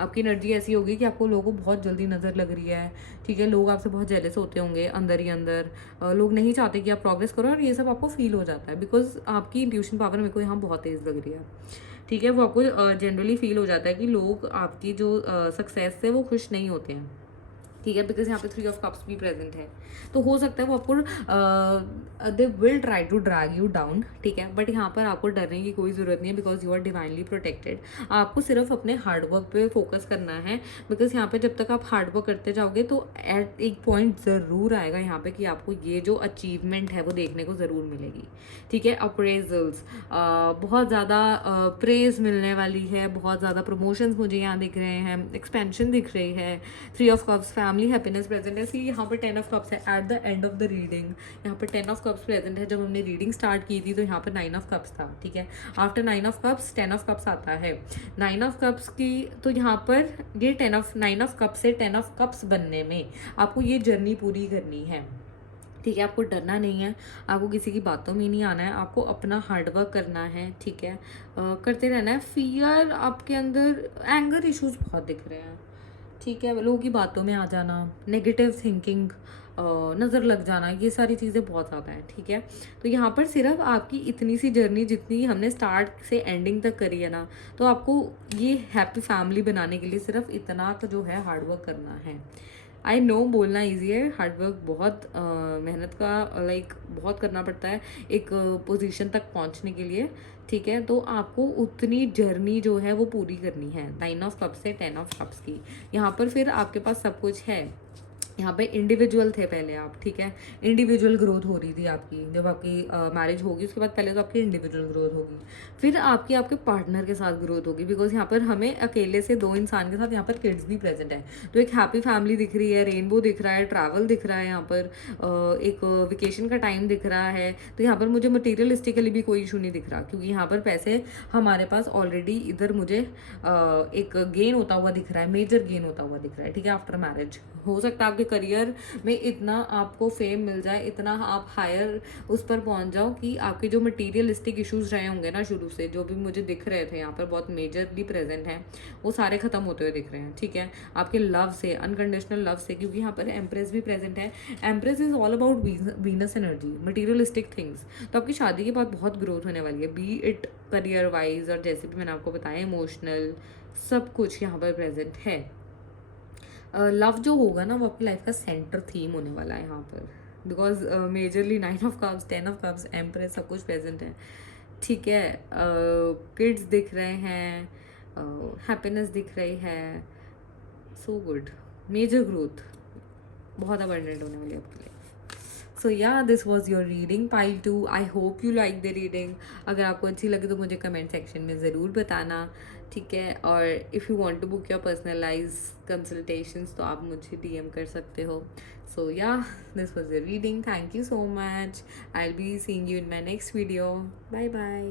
आपकी एनर्जी ऐसी होगी कि आपको लोगों को बहुत जल्दी नज़र लग रही है, ठीक है। लोग आपसे बहुत जेलस होते होंगे अंदर ही अंदर, लोग नहीं चाहते कि आप प्रोग्रेस करो, और ये सब आपको फील हो जाता है बिकॉज आपकी इंट्यूशन पावर मेरे को यहाँ बहुत तेज़ लग रही है, ठीक है। वो आपको जनरली फील हो जाता है कि लोग आपकी जो सक्सेस से वो खुश नहीं होते हैं, ठीक है, बिकॉज यहाँ पे 3 ऑफ कप्स भी प्रेजेंट है, तो हो सकता है वो आपको they will try to drag you down, ठीक है, बट यहाँ पर आपको डरने की कोई ज़रूरत नहीं है, because you are divinely protected. आपको सिर्फ अपने हार्डवर्क पे फोकस करना है, बिकॉज यहाँ पे जब तक आप हार्डवर्क करते जाओगे तो एट एक पॉइंट ज़रूर आएगा यहाँ पे कि आपको ये जो अचीवमेंट है वो देखने को ज़रूर मिलेगी, ठीक है। अप्रेजल्स, बहुत ज़्यादा प्रेज मिलने वाली है, बहुत ज़्यादा प्रमोशंस मुझे यहाँ दिख रहे हैं, एक्सपेंशन दिख रही है, 3 of cups, family happiness present है। सी यहाँ पर 10 ऑफ कप्स है at the end of the reading, यहाँ पर 10 ऑफ कप्स प्रेजेंट है। जब हमने रीडिंग स्टार्ट की थी तो यहाँ पर 9 ऑफ कप्स था, ठीक है। After 9 of cups 10 of cups आता है। 9 ऑफ कप्स की तो यहाँ पर ये 9 ऑफ कप्स से 10 ऑफ कप्स बनने में आपको ये जर्नी पूरी करनी है, ठीक है। आपको डरना नहीं है, आपको किसी की बातों में नहीं आना है, आपको अपना हार्डवर्क करना है, ठीक है। करते रहना है। फियर आपके अंदर, एंगर इश्यूज बहुत दिख रहे हैं, ठीक है। लोगों की बातों में आ जाना, नेगेटिव थिंकिंग, नज़र लग जाना, ये सारी चीज़ें बहुत ज़्यादा है, ठीक है। तो यहाँ पर सिर्फ आपकी इतनी सी जर्नी जितनी हमने स्टार्ट से एंडिंग तक करी है ना, तो आपको ये हैप्पी फैमिली बनाने के लिए सिर्फ इतना तो जो है हार्डवर्क करना है। आई नो बोलना ईजी है, हार्डवर्क बहुत मेहनत का लाइक बहुत करना पड़ता है एक पोजीशन तक पहुंचने के लिए, ठीक है। तो आपको उतनी जर्नी जो है वो पूरी करनी है 9 ऑफ कप्स से 10 ऑफ कप्स की। यहाँ पर फिर आपके पास सब कुछ है, यहाँ पे इंडिविजुअल थे पहले आप, ठीक है। इंडिविजुअल ग्रोथ हो रही थी आपकी, जब आपकी मैरिज होगी उसके बाद पहले तो आपकी इंडिविजुअल ग्रोथ होगी, फिर आपकी आपके पार्टनर के साथ ग्रोथ होगी, बिकॉज यहाँ पर हमें अकेले से 2 इंसान के साथ यहाँ पर किड्स भी प्रेजेंट है। तो एक हैप्पी फैमिली दिख रही है, रेनबो दिख रहा है, ट्रैवल दिख रहा है, यहाँ पर एक वेकेशन का टाइम दिख रहा है। तो यहाँ पर मुझे मटीरियलिस्टिकली भी कोई इशू नहीं दिख रहा, क्योंकि यहाँ पर पैसे हमारे पास ऑलरेडी इधर मुझे एक गेन होता हुआ दिख रहा है, मेजर गेन होता हुआ दिख रहा है, ठीक है। आफ्टर मैरिज हो सकता है आपके करियर में इतना आपको फेम मिल जाए, इतना आप हायर उस पर पहुंच जाओ कि आपके जो मटीरियलिस्टिक इश्यूज रहे होंगे ना शुरू से, जो भी मुझे दिख रहे थे यहाँ पर बहुत मेजरली प्रेजेंट हैं, वो सारे खत्म होते हुए दिख रहे हैं, ठीक है। आपके लव से, अनकंडीशनल लव से, क्योंकि यहाँ पर एम्प्रेस भी प्रेजेंट है। Empress is all about Venus energy, materialistic things. तो आपकी शादी के बाद बहुत ग्रोथ होने वाली है, बी इट करियर वाइज और जैसे भी मैंने आपको बताया इमोशनल, सब कुछ यहाँ पर प्रेजेंट है। लव जो होगा ना वो आपकी लाइफ का सेंटर थीम होने वाला है यहाँ पर, because majorly 9 of cups, 10 of cups, empress सब कुछ प्रेजेंट है, ठीक है। किड्स दिख रहे हैं, हैप्पीनेस दिख रही है, सो गुड, मेजर ग्रोथ बहुत अबंडेंट होने वाली है आपके लिए। सो या this was your reading pile 2। I hope you like the reading. अगर आपको अच्छी लगे तो मुझे कमेंट सेक्शन में ज़रूर बताना, ठीक है। और if you want to book your personalise consultations तो आप मुझे डीएम कर सकते हो। सो या this was your reading, thank you so much. I will be seeing you in my next video, bye bye.